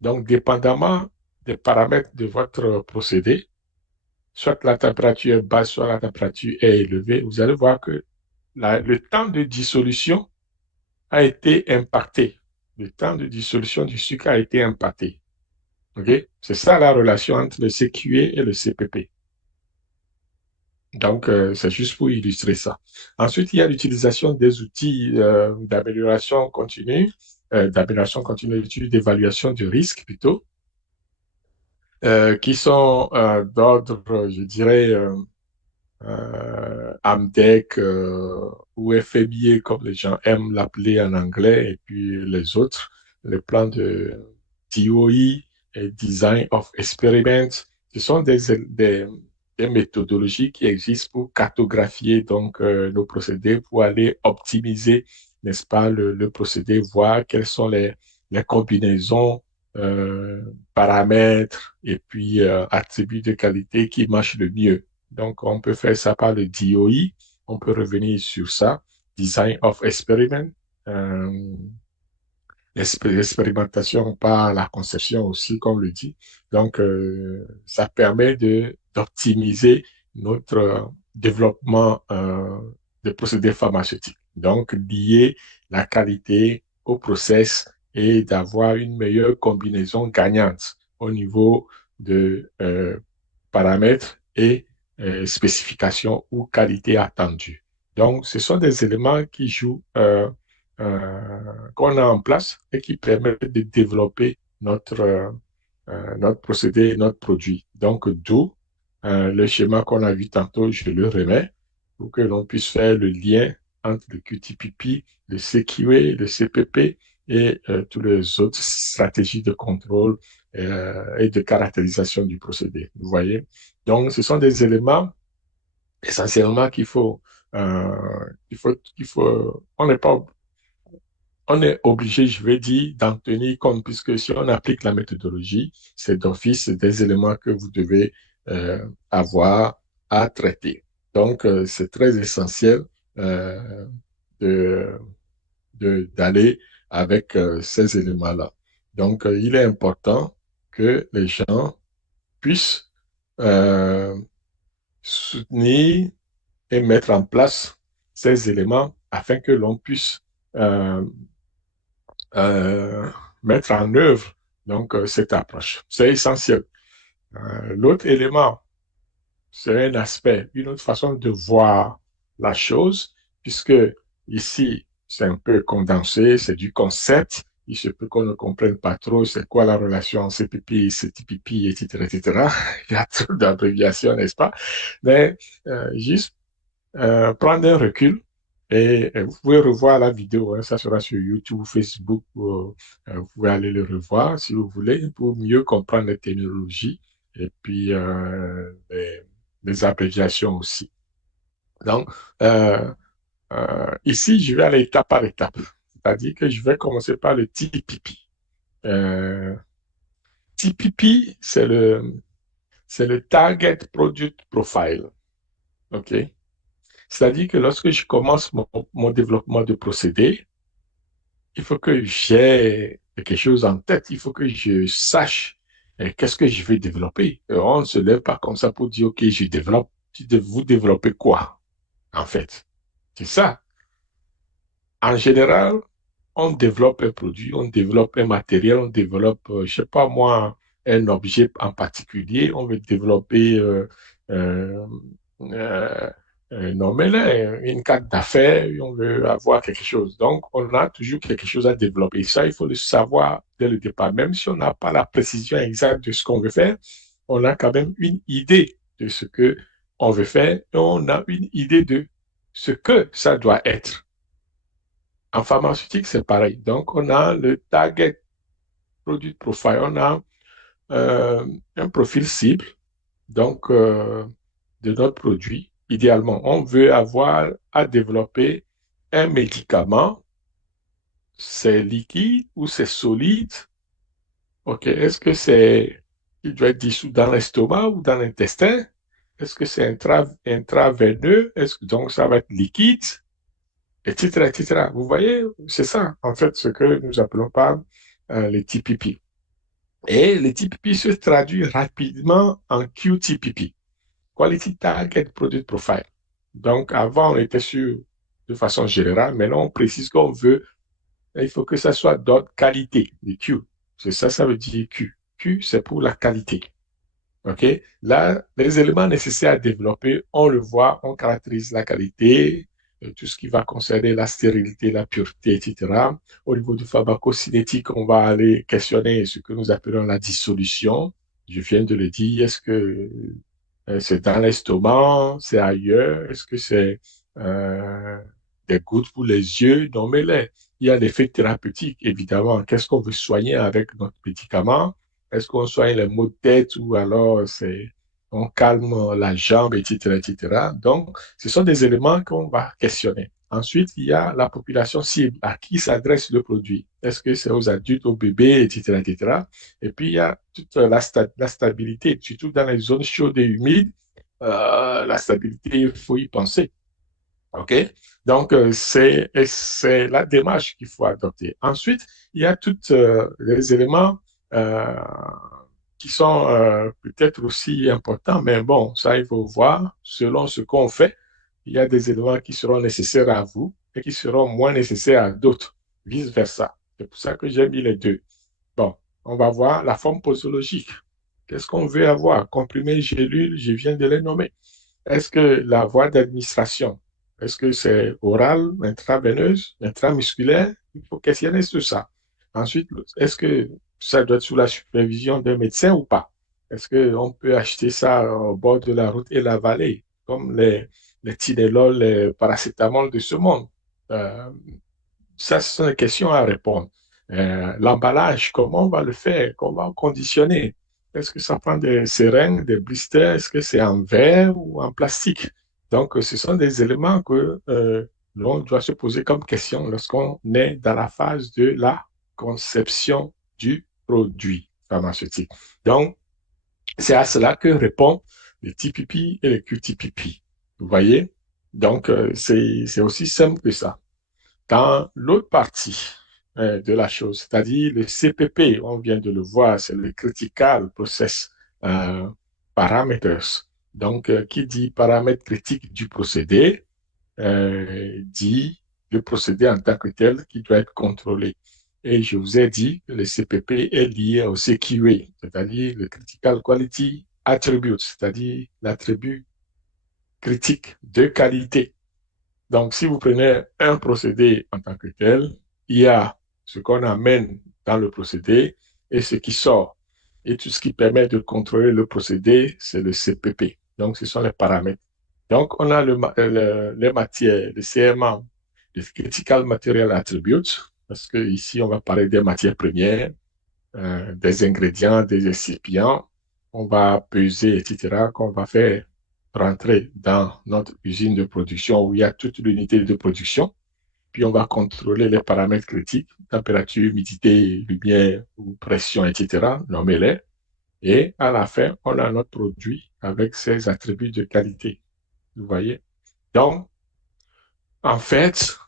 Donc, dépendamment des paramètres de votre procédé, soit la température est basse, soit la température est élevée, vous allez voir que le temps de dissolution a été impacté. Le temps de dissolution du sucre a été impacté. OK? C'est ça la relation entre le CQE et le CPP. Donc, c'est juste pour illustrer ça. Ensuite, il y a l'utilisation des outils d'amélioration continue, d'évaluation du risque plutôt, qui sont d'ordre, je dirais, AMDEC ou FMIA, comme les gens aiment l'appeler en anglais, et puis les autres, les plans de DOE et Design of Experiments. Ce sont des méthodologies qui existent pour cartographier donc nos procédés, pour aller optimiser, n'est-ce pas, le procédé, voir quelles sont les combinaisons, paramètres et puis attributs de qualité qui marchent le mieux. Donc, on peut faire ça par le DOE. On peut revenir sur ça. Design of Experiment. Euh, L'expérimentation par la conception aussi, comme on le dit. Donc, ça permet d'optimiser notre développement de procédés pharmaceutiques. Donc, lier la qualité au process et d'avoir une meilleure combinaison gagnante au niveau de paramètres et spécifications ou qualité attendue. Donc, ce sont des éléments qui jouent, qu'on a en place et qui permettent de développer notre procédé, notre produit. Donc, d'où le schéma qu'on a vu tantôt, je le remets pour que l'on puisse faire le lien entre le QTPP, le CQA, le CPP et toutes les autres stratégies de contrôle et de caractérisation du procédé. Vous voyez? Donc, ce sont des éléments essentiellement on n'est pas, on est obligé, je vais dire, d'en tenir compte, puisque si on applique la méthodologie, c'est d'office des éléments que vous devez avoir à traiter. Donc, c'est très essentiel euh, de, d'aller avec ces éléments-là. Donc, il est important que les gens puissent euh, soutenir et mettre en place ces éléments afin que l'on puisse euh, euh, mettre en œuvre donc cette approche. C'est essentiel. L'autre élément, c'est un aspect, une autre façon de voir la chose, puisque ici, c'est un peu condensé, c'est du concept. Il se peut qu'on ne comprenne pas trop c'est quoi la relation CPP, CTPP, etc., etc. Il y a trop d'abréviations, n'est-ce pas? Mais juste prendre un recul et vous pouvez revoir la vidéo, hein, ça sera sur YouTube, Facebook, vous pouvez aller le revoir si vous voulez pour mieux comprendre les technologies et puis les abréviations aussi. Donc, ici, je vais aller étape par étape, c'est-à-dire que je vais commencer par le TPP. Euh, TPP, c'est le Target Product Profile. OK? C'est-à-dire que lorsque je commence mon développement de procédé, il faut que j'ai quelque chose en tête. Il faut que je sache qu'est-ce que je vais développer. On ne se lève pas comme ça pour dire, OK, je développe. Vous développez quoi, en fait? C'est ça. En général, on développe un produit, on développe un matériel, on développe, je sais pas moi, un objet en particulier. On veut développer euh, euh, non, mais là, une carte d'affaires, on veut avoir quelque chose. Donc, on a toujours quelque chose à développer. Ça, il faut le savoir dès le départ. Même si on n'a pas la précision exacte de ce qu'on veut faire, on a quand même une idée de ce que on veut faire et on a une idée de ce que ça doit être. En pharmaceutique, c'est pareil. Donc, on a le target product profile. On a un profil cible, donc, de notre produit. Idéalement, on veut avoir à développer un médicament, c'est liquide ou c'est solide? OK, est-ce que c'est qui doit être dissous dans l'estomac ou dans l'intestin? Est-ce que c'est intraveineux? Est-ce que donc ça va être liquide? Etc., etc. Vous voyez, c'est ça, en fait, ce que nous appelons par les TPP. Et les TPP se traduit rapidement en QTPP, Quality Target Product Profile. Donc, avant, on était sur de façon générale, maintenant, on précise qu'on veut, il faut que ça soit d'ordre qualité, le Q. C'est ça, ça veut dire Q. Q, c'est pour la qualité. OK? Là, les éléments nécessaires à développer, on le voit, on caractérise la qualité, tout ce qui va concerner la stérilité, la pureté, etc. Au niveau du pharmacocinétique, on va aller questionner ce que nous appelons la dissolution. Je viens de le dire, est-ce que c'est dans l'estomac, c'est ailleurs, est-ce que c'est euh, des gouttes pour les yeux? Non, mais là, il y a l'effet thérapeutique, évidemment. Qu'est-ce qu'on veut soigner avec notre médicament? Est-ce qu'on soigne les maux de tête ou alors on calme la jambe, etc., etc. Donc, ce sont des éléments qu'on va questionner. Ensuite, il y a la population cible, à qui s'adresse le produit. Est-ce que c'est aux adultes, aux bébés, etc., etc. Et puis, il y a toute la stabilité, surtout dans les zones chaudes et humides. La stabilité, il faut y penser. OK? Donc, c'est la démarche qu'il faut adopter. Ensuite, il y a tous les éléments euh, qui sont peut-être aussi importants, mais bon, ça, il faut voir selon ce qu'on fait. Il y a des éléments qui seront nécessaires à vous et qui seront moins nécessaires à d'autres, vice-versa. C'est pour ça que j'ai mis les deux. Bon, on va voir la forme posologique. Qu'est-ce qu'on veut avoir? Comprimé, gélule, je viens de les nommer. Est-ce que la voie d'administration, est-ce que c'est oral, intraveineuse, intramusculaire? Il faut questionner tout ça. Ensuite, est-ce que ça doit être sous la supervision d'un médecin ou pas? Est-ce qu'on peut acheter ça au bord de la route et l'avaler, comme les Tylenol, les paracétamol de ce monde? Euh, Ça, ce sont des questions à répondre. L'emballage, comment on va le faire? Comment on va conditionner? Est-ce que ça prend des seringues, des blisters? Est-ce que c'est en verre ou en plastique? Donc, ce sont des éléments que l'on doit se poser comme question lorsqu'on est dans la phase de la conception du produit pharmaceutique. Donc, c'est à cela que répond le TPP et le QTPP. Vous voyez? Donc, c'est aussi simple que ça. Dans l'autre partie de la chose, c'est-à-dire le CPP, on vient de le voir, c'est le Critical Process euh, Parameters. Donc, qui dit paramètre critique du procédé, dit le procédé en tant que tel qui doit être contrôlé. Et je vous ai dit que le CPP est lié au CQA, c'est-à-dire le Critical Quality Attribute, c'est-à-dire l'attribut critique de qualité. Donc, si vous prenez un procédé en tant que tel, il y a ce qu'on amène dans le procédé et ce qui sort. Et tout ce qui permet de contrôler le procédé, c'est le CPP. Donc, ce sont les paramètres. Donc, on a les matières, le CMA, le Critical Material Attributes, parce que ici, on va parler des matières premières, des ingrédients, des excipients. On va peser, etc., qu'on va faire rentrer dans notre usine de production où il y a toute l'unité de production. Puis on va contrôler les paramètres critiques, température, humidité, lumière ou pression, etc. Nommez-les. Et à la fin, on a notre produit avec ses attributs de qualité. Vous voyez? Donc, en fait,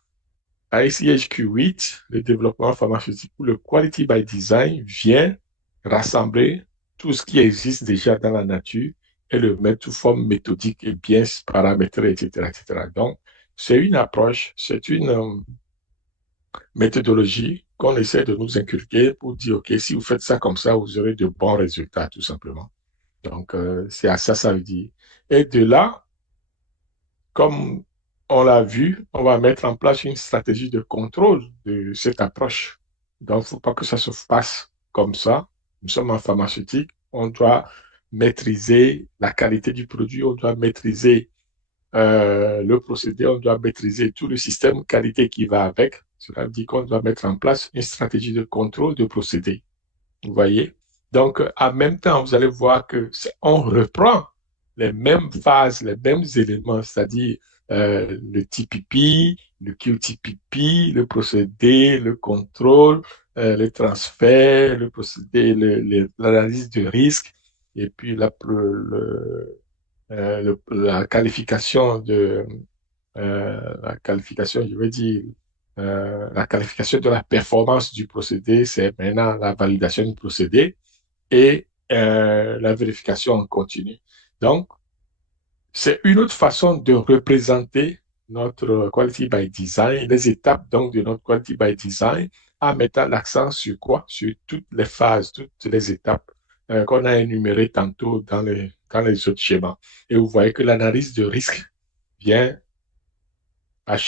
ICHQ8, le développement pharmaceutique ou le Quality by Design, vient rassembler tout ce qui existe déjà dans la nature et le mettre sous forme méthodique et bien paramétrée, etc., etc. Donc, c'est une approche, c'est une méthodologie qu'on essaie de nous inculquer pour dire, OK, si vous faites ça comme ça, vous aurez de bons résultats, tout simplement. Donc, c'est à ça, ça veut dire. Et de là, comme on l'a vu, on va mettre en place une stratégie de contrôle de cette approche. Donc, il ne faut pas que ça se fasse comme ça. Nous sommes en pharmaceutique, on doit maîtriser la qualité du produit, on doit maîtriser le procédé, on doit maîtriser tout le système qualité qui va avec. Cela veut dire qu'on doit mettre en place une stratégie de contrôle de procédé. Vous voyez? Donc, en même temps, vous allez voir que on reprend les mêmes phases, les mêmes éléments, c'est-à-dire le TPP, le QTPP, le procédé, le contrôle, le transfert, le procédé, l'analyse de risque, et puis la qualification la qualification, je veux dire, la qualification de la performance du procédé, c'est maintenant la validation du procédé et la vérification en continu. Donc, c'est une autre façon de représenter notre quality by design, les étapes donc de notre quality by design, en mettant l'accent sur quoi? Sur toutes les phases, toutes les étapes qu'on a énumérées tantôt dans les autres schémas. Et vous voyez que l'analyse de risque vient à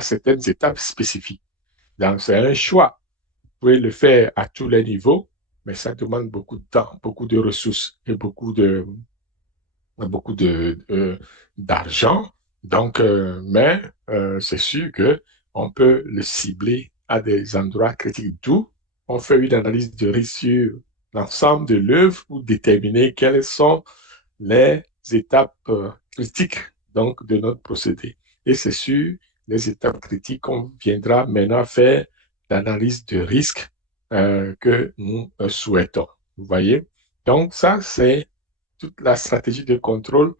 certaines étapes spécifiques. Donc, c'est un choix. Vous pouvez le faire à tous les niveaux, mais ça demande beaucoup de temps, beaucoup de ressources et d'argent. Donc, c'est sûr que on peut le cibler à des endroits critiques. D'où on fait une analyse de risque sur l'ensemble de l'œuvre pour déterminer quelles sont les étapes critiques donc de notre procédé. Et c'est sur les étapes critiques qu'on viendra maintenant faire l'analyse de risque que nous souhaitons. Vous voyez? Donc, ça, c'est toute la stratégie de contrôle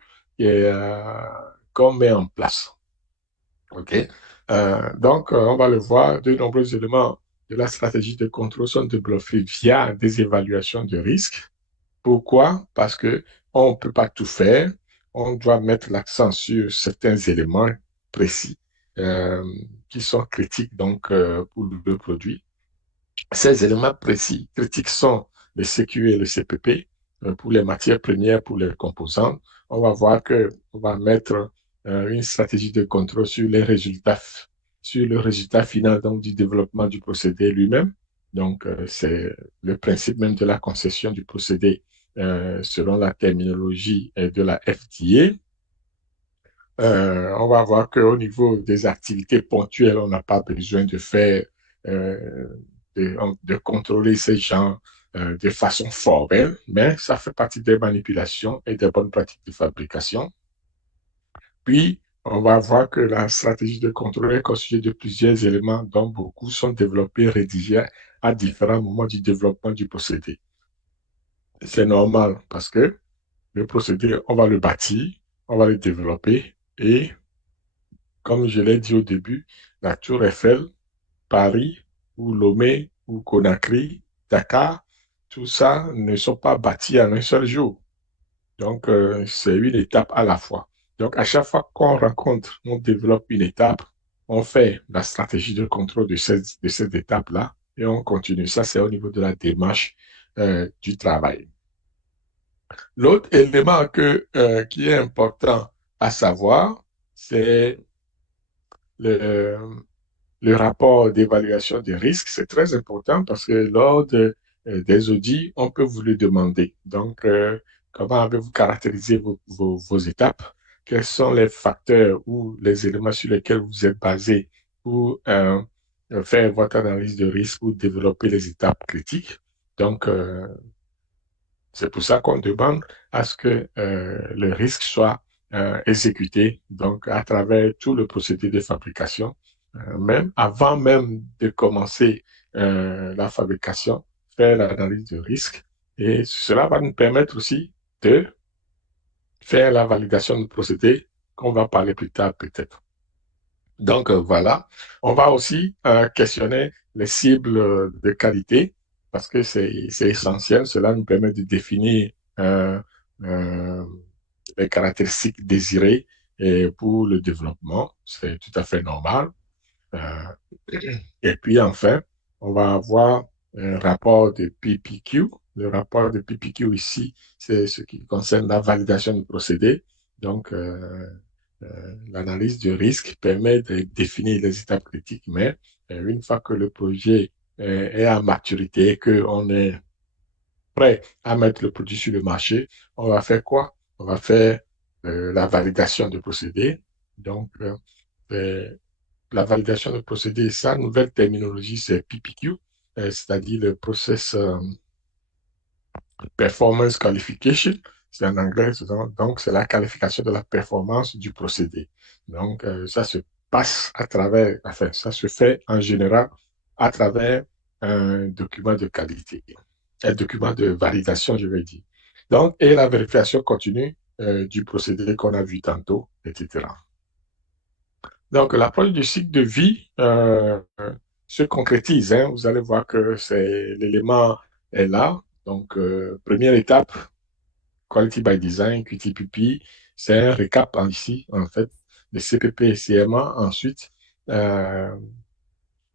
qu'on met en place. OK? On va le voir, de nombreux éléments de la stratégie de contrôle sont développés via des évaluations de risque. Pourquoi? Parce que on ne peut pas tout faire. On doit mettre l'accent sur certains éléments précis euh, qui sont critiques pour le produit. Ces éléments précis critiques sont le CQ et le CPP pour les matières premières, pour les composants. On va voir que on va mettre une stratégie de contrôle sur le résultat final donc, du développement du procédé lui-même. Donc, c'est le principe même de la concession du procédé selon la terminologie de la FDA. On va voir qu'au niveau des activités ponctuelles, on n'a pas besoin de faire, euh, de contrôler ces gens de façon formelle, mais ça fait partie des manipulations et des bonnes pratiques de fabrication. Puis, on va voir que la stratégie de contrôle est constituée de plusieurs éléments dont beaucoup sont développés et rédigés à différents moments du développement du procédé. C'est normal parce que le procédé, on va le bâtir, on va le développer et comme je l'ai dit au début, la Tour Eiffel, Paris, ou Lomé, ou Conakry, Dakar, tout ça ne sont pas bâtis en un seul jour. Donc, c'est une étape à la fois. Donc, à chaque fois qu'on rencontre, on développe une étape, on fait la stratégie de contrôle de cette étape-là et on continue. Ça, c'est au niveau de la démarche du travail. L'autre élément qui est important à savoir, c'est le, le rapport d'évaluation des risques, c'est très important parce que des audits, on peut vous le demander. Donc, comment avez-vous caractérisé vos étapes? Quels sont les facteurs ou les éléments sur lesquels vous êtes basé pour faire votre analyse de risque ou développer les étapes critiques? Donc, c'est pour ça qu'on demande à ce que le risque soit exécuté donc à travers tout le procédé de fabrication, même avant même de commencer la fabrication, faire l'analyse de risque. Et cela va nous permettre aussi de faire la validation du procédé qu'on va parler plus tard peut-être. Donc voilà, on va aussi questionner les cibles de qualité parce que c'est essentiel. Cela nous permet de définir euh, les caractéristiques désirées pour le développement. C'est tout à fait normal. Euh, et puis enfin, on va avoir un rapport de PPQ. Le rapport de PPQ ici, c'est ce qui concerne la validation du procédé. Donc, l'analyse du risque permet de définir les étapes critiques, mais une fois que le projet est à maturité, qu'on est prêt à mettre le produit sur le marché, on va faire quoi? On va faire la validation du procédé. Donc, la validation de procédé, sa nouvelle terminologie, c'est PPQ, c'est-à-dire le Process Performance Qualification. C'est en anglais, donc c'est la qualification de la performance du procédé. Donc, ça se passe à travers, enfin, ça se fait en général à travers un document de qualité, un document de validation, je veux dire. Donc, et la vérification continue du procédé qu'on a vu tantôt, etc. Donc, l'approche du cycle de vie se concrétise. Hein. Vous allez voir que l'élément est là. Donc, première étape, Quality by Design, QTPP, c'est un récap ici, en fait, de CPP et CMA. Ensuite, euh,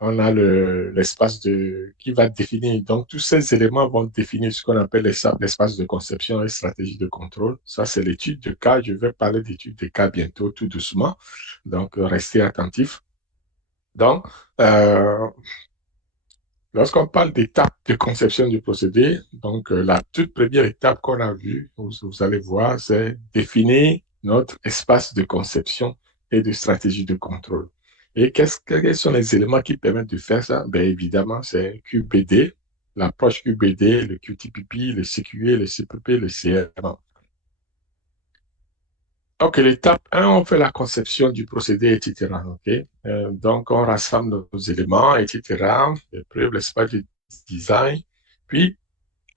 on a l'espace qui va définir. Donc, tous ces éléments vont définir ce qu'on appelle l'espace de conception et stratégie de contrôle. Ça, c'est l'étude de cas. Je vais parler d'étude de cas bientôt, tout doucement. Donc, restez attentifs. Donc, euh, lorsqu'on parle d'étape de conception du procédé, donc la toute première étape qu'on a vue, vous allez voir, c'est définir notre espace de conception et de stratégie de contrôle. Et quels sont les éléments qui permettent de faire ça? Ben, évidemment, c'est QBD, l'approche QBD, le QTPP, le CQE, le CPP, le CRM. Ok, l'étape 1, on fait la conception du procédé, etc. Ok, donc, on rassemble nos éléments, etc. Les preuves, l'espace de design. Puis,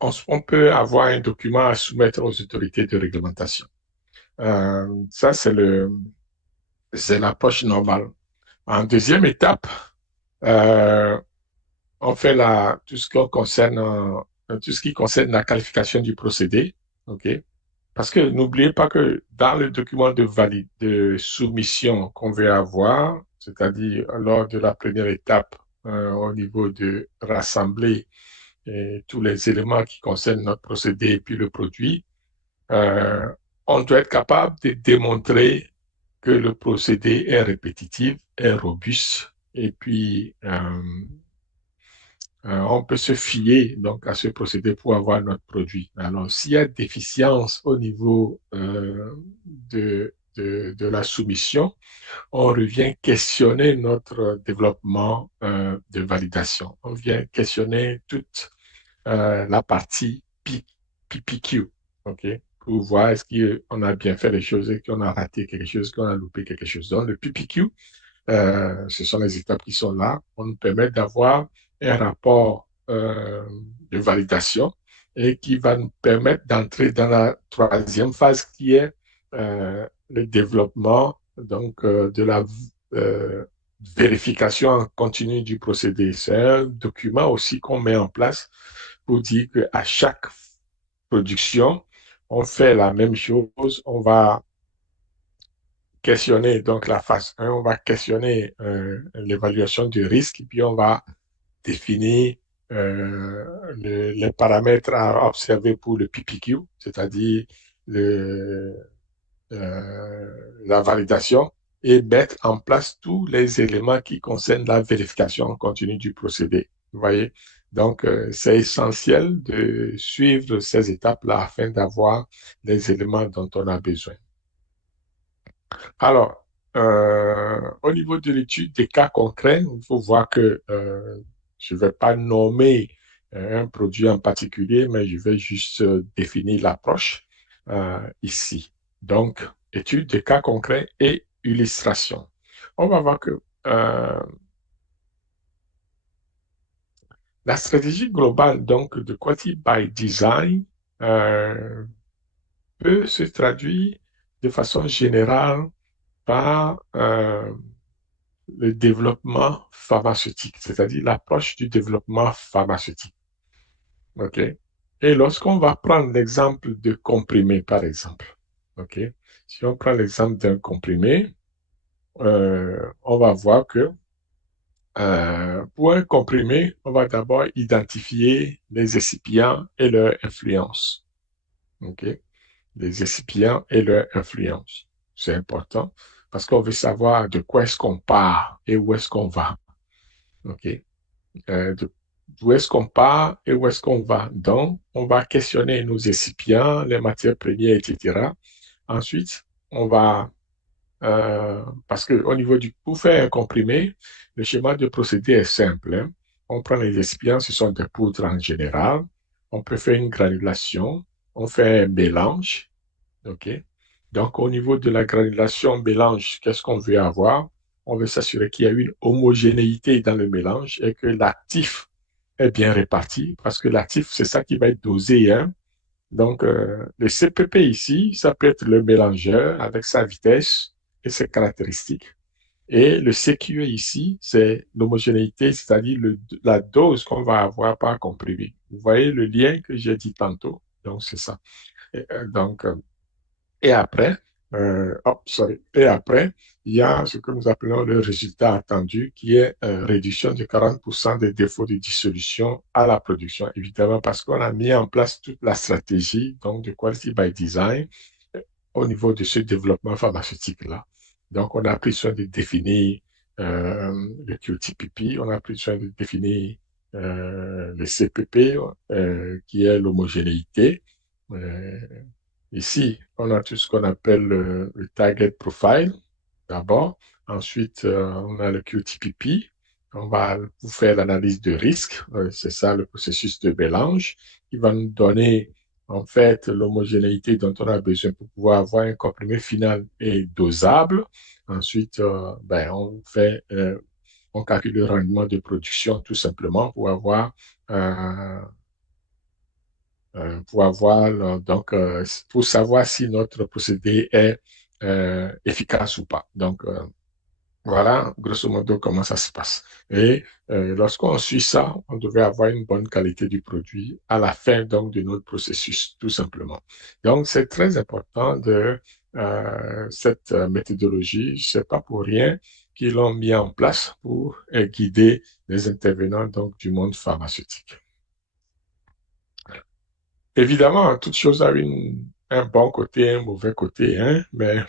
on peut avoir un document à soumettre aux autorités de réglementation. Ça, c'est l'approche normale. En deuxième étape, euh, on fait tout ce qui concerne la qualification du procédé. Ok, parce que n'oubliez pas que dans le document de soumission qu'on veut avoir, c'est-à-dire lors de la première étape, au niveau de rassembler tous les éléments qui concernent notre procédé et puis le produit, euh, on doit être capable de démontrer que le procédé est répétitif, est robuste, et puis on peut se fier donc à ce procédé pour avoir notre produit. Alors, s'il y a déficience au niveau de la soumission, on revient questionner notre développement de validation. On vient questionner toute la partie PPQ, OK? Pour voir est-ce qu'on a bien fait les choses et qu'on a raté quelque chose, qu'on a loupé quelque chose. Donc, le PPQ, ce sont les étapes qui sont là. On nous permet d'avoir un rapport de validation et qui va nous permettre d'entrer dans la troisième phase qui est le développement donc, de la euh, vérification en continu du procédé. C'est un document aussi qu'on met en place pour dire qu'à chaque production, on fait la même chose. On va questionner donc la phase 1, on va questionner l'évaluation du risque et puis on va définir les paramètres à observer pour le PPQ, c'est-à-dire le, la validation et mettre en place tous les éléments qui concernent la vérification en continu du procédé. Vous voyez? Donc, c'est essentiel de suivre ces étapes-là afin d'avoir les éléments dont on a besoin. Alors, au niveau de l'étude des cas concrets, il faut voir que je ne vais pas nommer un produit en particulier, mais je vais juste définir l'approche ici. Donc, étude des cas concrets et illustration. On va voir que la stratégie globale donc de Quality by Design peut se traduire de façon générale par le développement pharmaceutique, c'est-à-dire l'approche du développement pharmaceutique. OK? Et lorsqu'on va prendre l'exemple de comprimé, par exemple, OK? Si on prend l'exemple d'un comprimé, on va voir que pour un comprimé, on va d'abord identifier les excipients et leur influence. OK? Les excipients et leur influence. C'est important parce qu'on veut savoir de quoi est-ce qu'on part et où est-ce qu'on va. OK? D'où est-ce qu'on part et où est-ce qu'on va. Donc, on va questionner nos excipients, les matières premières, etc. Ensuite, on va, parce que au niveau pour faire un comprimé, le schéma de procédé est simple. Hein. On prend les excipients, ce sont des poudres en général. On peut faire une granulation, on fait un mélange. OK? Donc, au niveau de la granulation mélange, qu'est-ce qu'on veut avoir? On veut s'assurer qu'il y a une homogénéité dans le mélange et que l'actif est bien réparti, parce que l'actif, c'est ça qui va être dosé. Hein? Donc, le CPP ici, ça peut être le mélangeur avec sa vitesse et ses caractéristiques. Et le CQE ici, c'est l'homogénéité, c'est-à-dire la dose qu'on va avoir par comprimé. Vous voyez le lien que j'ai dit tantôt. Donc, c'est ça. Donc, et après, et après, il y a ce que nous appelons le résultat attendu, qui est réduction de 40% des défauts de dissolution à la production, évidemment, parce qu'on a mis en place toute la stratégie donc de Quality by Design au niveau de ce développement pharmaceutique-là. Donc, on a pris soin de définir le QTPP, on a pris soin de définir le CPP, qui est l'homogénéité. Euh, Ici, on a tout ce qu'on appelle le target profile, d'abord. Ensuite, on a le QTPP. On va vous faire l'analyse de risque. C'est ça le processus de mélange qui va nous donner en fait l'homogénéité dont on a besoin pour pouvoir avoir un comprimé final et dosable. Ensuite, on calcule le rendement de production tout simplement euh, pour pour savoir si notre procédé est efficace ou pas. Donc, voilà, grosso modo, comment ça se passe. Et lorsqu'on suit ça, on devait avoir une bonne qualité du produit à la fin donc de notre processus, tout simplement. Donc, c'est très important de cette méthodologie. C'est pas pour rien qu'ils l'ont mis en place pour guider les intervenants donc du monde pharmaceutique. Évidemment, toute chose a un bon côté et un mauvais côté, hein, mais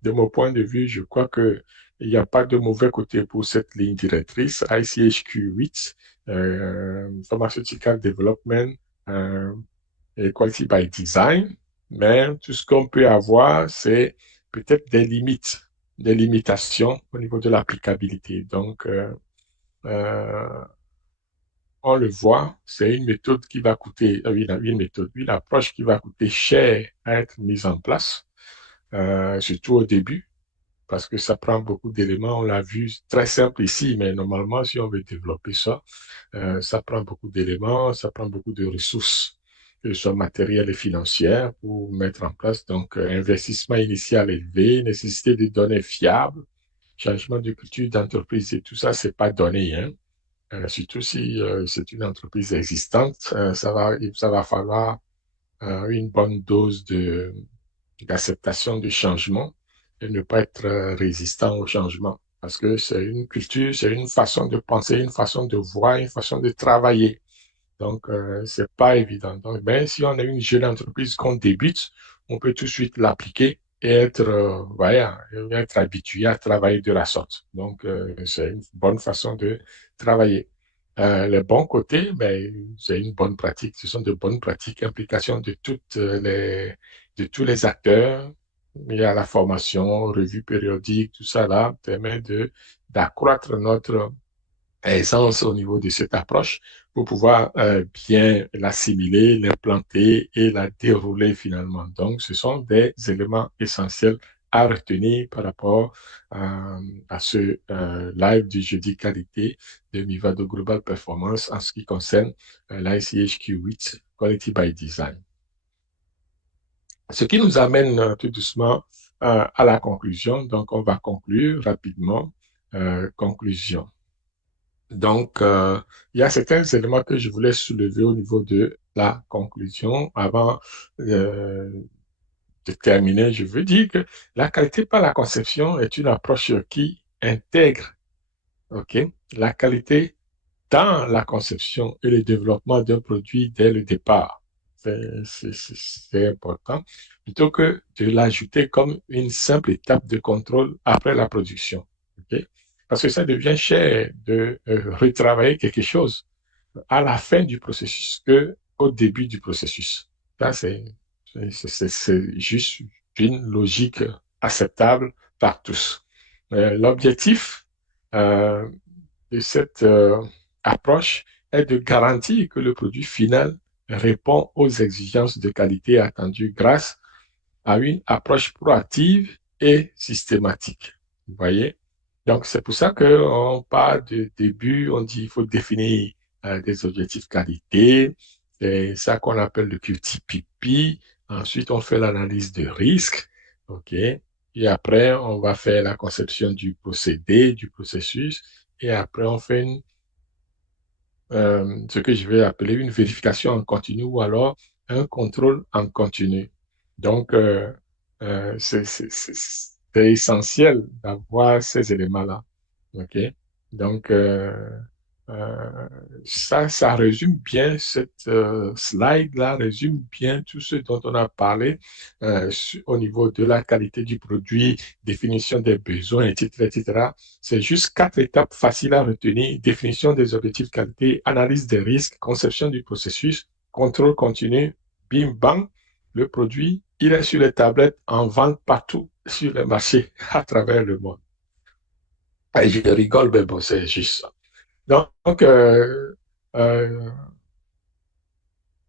de mon point de vue, je crois que il n'y a pas de mauvais côté pour cette ligne directrice, ICHQ 8, Pharmaceutical Development euh, et Quality by Design, mais tout ce qu'on peut avoir, c'est peut-être des limitations au niveau de l'applicabilité. Donc, euh, on le voit, c'est une méthode qui va coûter, une approche qui va coûter cher à être mise en place, surtout au début, parce que ça prend beaucoup d'éléments. On l'a vu très simple ici, mais normalement, si on veut développer ça, ça prend beaucoup d'éléments, ça prend beaucoup de ressources, que ce soit matérielles et financières, pour mettre en place. Donc, investissement initial élevé, nécessité de données fiables, changement de culture d'entreprise et tout ça, c'est pas donné, hein. Surtout si c'est une entreprise existante, ça va falloir une bonne dose d'acceptation du changement et ne pas être résistant au changement. Parce que c'est une culture, c'est une façon de penser, une façon de voir, une façon de travailler. Donc, c'est pas évident. Donc, ben, si on a une jeune entreprise qu'on débute, on peut tout de suite l'appliquer et être habitué à travailler de la sorte. Donc, c'est une bonne façon de travailler. Les bons côtés, ben, c'est une bonne pratique. Ce sont de bonnes pratiques, implication de tous les acteurs. Il y a la formation, revue périodique, tout ça là permet d'accroître notre aisance au niveau de cette approche pour pouvoir bien l'assimiler, l'implanter et la dérouler finalement. Donc, ce sont des éléments essentiels à retenir par rapport à ce live du jeudi qualité de Mivado Global Performance en ce qui concerne l'ICHQ 8 Quality by Design. Ce qui nous amène tout doucement à la conclusion. Donc, on va conclure rapidement. Conclusion. Donc, il y a certains éléments que je voulais soulever au niveau de la conclusion. Avant de terminer, je veux dire que la qualité par la conception est une approche qui intègre, ok, la qualité dans la conception et le développement d'un produit dès le départ. C'est important, plutôt que de l'ajouter comme une simple étape de contrôle après la production. Ok. Parce que ça devient cher de retravailler quelque chose à la fin du processus que au début du processus. Ça, c'est juste une logique acceptable par tous. L'objectif euh, de cette approche est de garantir que le produit final répond aux exigences de qualité attendues grâce à une approche proactive et systématique. Vous voyez? Donc, c'est pour ça qu'on part du début, on dit qu'il faut définir des objectifs qualité. C'est ça qu'on appelle le QTPP. puis ensuite on fait l'analyse de risque, OK? Et après, on va faire la conception du procédé, du processus, et après on fait ce que je vais appeler une vérification en continu ou alors un contrôle en continu. Donc, c'est essentiel d'avoir ces éléments-là. OK? Donc, euh, ça résume bien, cette slide-là résume bien tout ce dont on a parlé au niveau de la qualité du produit, définition des besoins, etc., etc. C'est juste 4 étapes faciles à retenir. Définition des objectifs qualité, analyse des risques, conception du processus, contrôle continu, bim, bam. Le produit, il est sur les tablettes en vente partout sur les marchés à travers le monde. Et je rigole, mais bon, c'est juste ça. Donc, euh,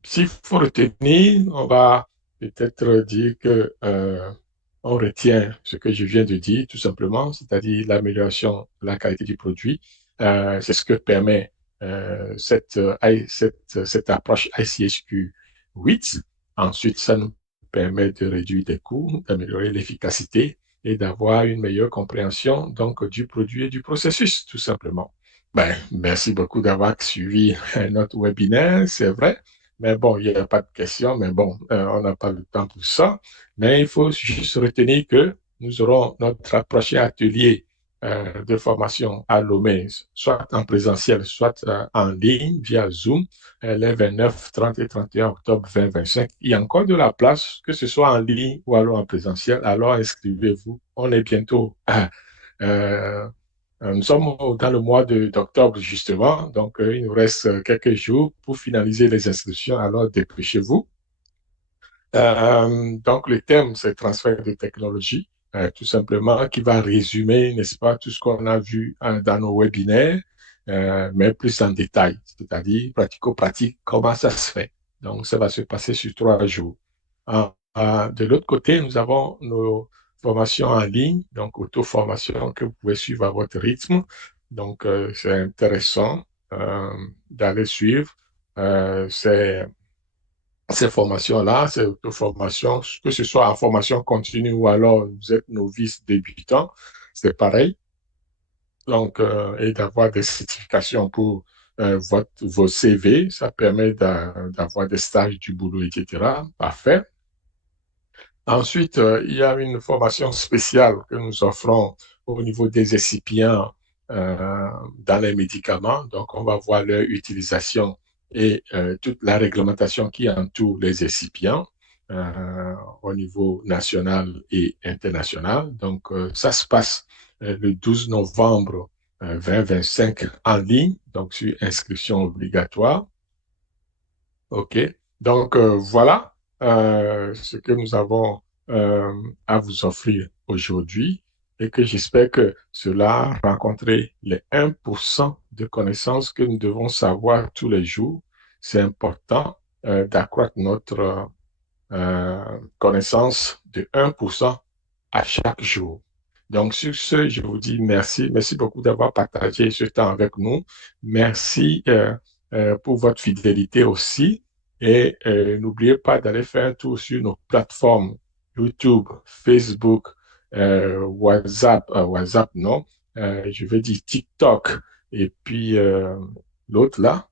s'il faut retenir, on va peut-être dire que on retient ce que je viens de dire, tout simplement, c'est-à-dire l'amélioration de la qualité du produit. C'est ce que permet cette approche ICHQ 8. Ensuite, ça nous permet de réduire les coûts, d'améliorer l'efficacité et d'avoir une meilleure compréhension donc du produit et du processus, tout simplement. Ben, merci beaucoup d'avoir suivi notre webinaire, c'est vrai. Mais bon, il n'y a pas de question, mais bon, on n'a pas le temps pour ça. Mais il faut juste retenir que nous aurons notre prochain atelier de formation à Lomé, soit en présentiel, soit en ligne via Zoom, les 29, 30 et 31 octobre 2025. Il y a encore de la place, que ce soit en ligne ou alors en présentiel. Alors inscrivez-vous. On est bientôt euh, nous sommes dans le mois d'octobre, justement, donc il nous reste quelques jours pour finaliser les inscriptions, alors dépêchez-vous. Donc, le thème, c'est transfert de technologie, tout simplement, qui va résumer, n'est-ce pas, tout ce qu'on a vu dans nos webinaires, mais plus en détail, c'est-à-dire pratico-pratique, comment ça se fait. Donc, ça va se passer sur 3 jours. De l'autre côté, nous avons nos formations en ligne, donc auto-formation que vous pouvez suivre à votre rythme. Donc, c'est intéressant d'aller suivre. C'est ces formations-là, ces auto-formations, que ce soit en formation continue ou alors vous êtes novice débutant, c'est pareil. Donc, et d'avoir des certifications pour vos CV, ça permet d'avoir des stages du boulot, etc. Parfait. Ensuite, il y a une formation spéciale que nous offrons au niveau des excipients dans les médicaments. Donc, on va voir leur utilisation et toute la réglementation qui entoure les excipients au niveau national et international. Donc, ça se passe le 12 novembre 2025 en ligne, donc sur inscription obligatoire. OK. Donc, voilà ce que nous avons à vous offrir aujourd'hui et que j'espère que cela a rencontré les 1% de connaissances que nous devons savoir tous les jours. C'est important d'accroître notre connaissance de 1% à chaque jour. Donc, sur ce, je vous dis merci. Merci beaucoup d'avoir partagé ce temps avec nous. Merci pour votre fidélité aussi. Et n'oubliez pas d'aller faire un tour sur nos plateformes YouTube, Facebook, WhatsApp, non, je vais dire TikTok. Et puis l'autre là,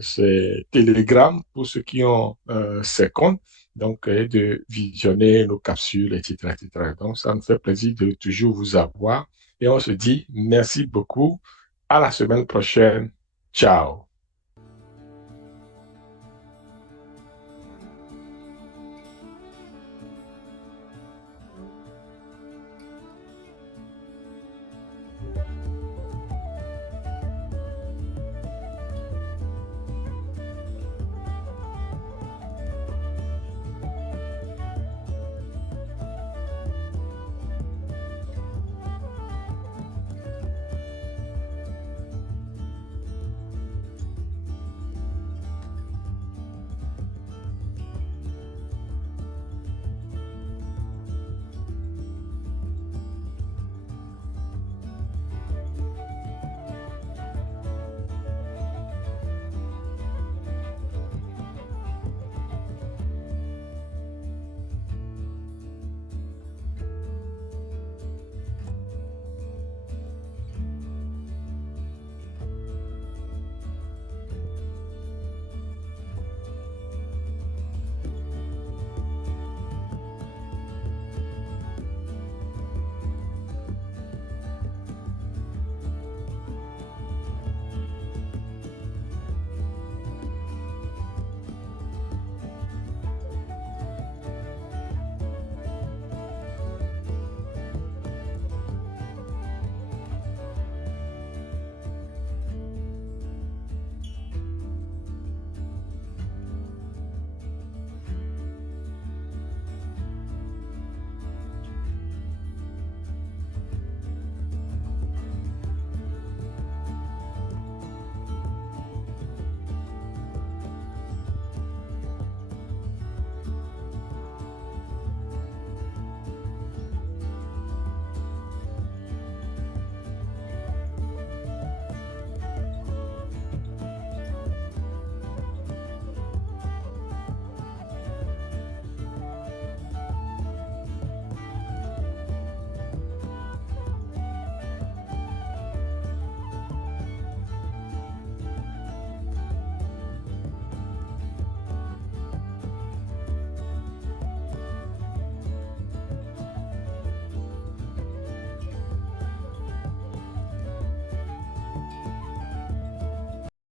c'est Telegram pour ceux qui ont ces comptes. Donc, de visionner nos capsules, etc., etc. Donc, ça me fait plaisir de toujours vous avoir. Et on se dit merci beaucoup. À la semaine prochaine. Ciao.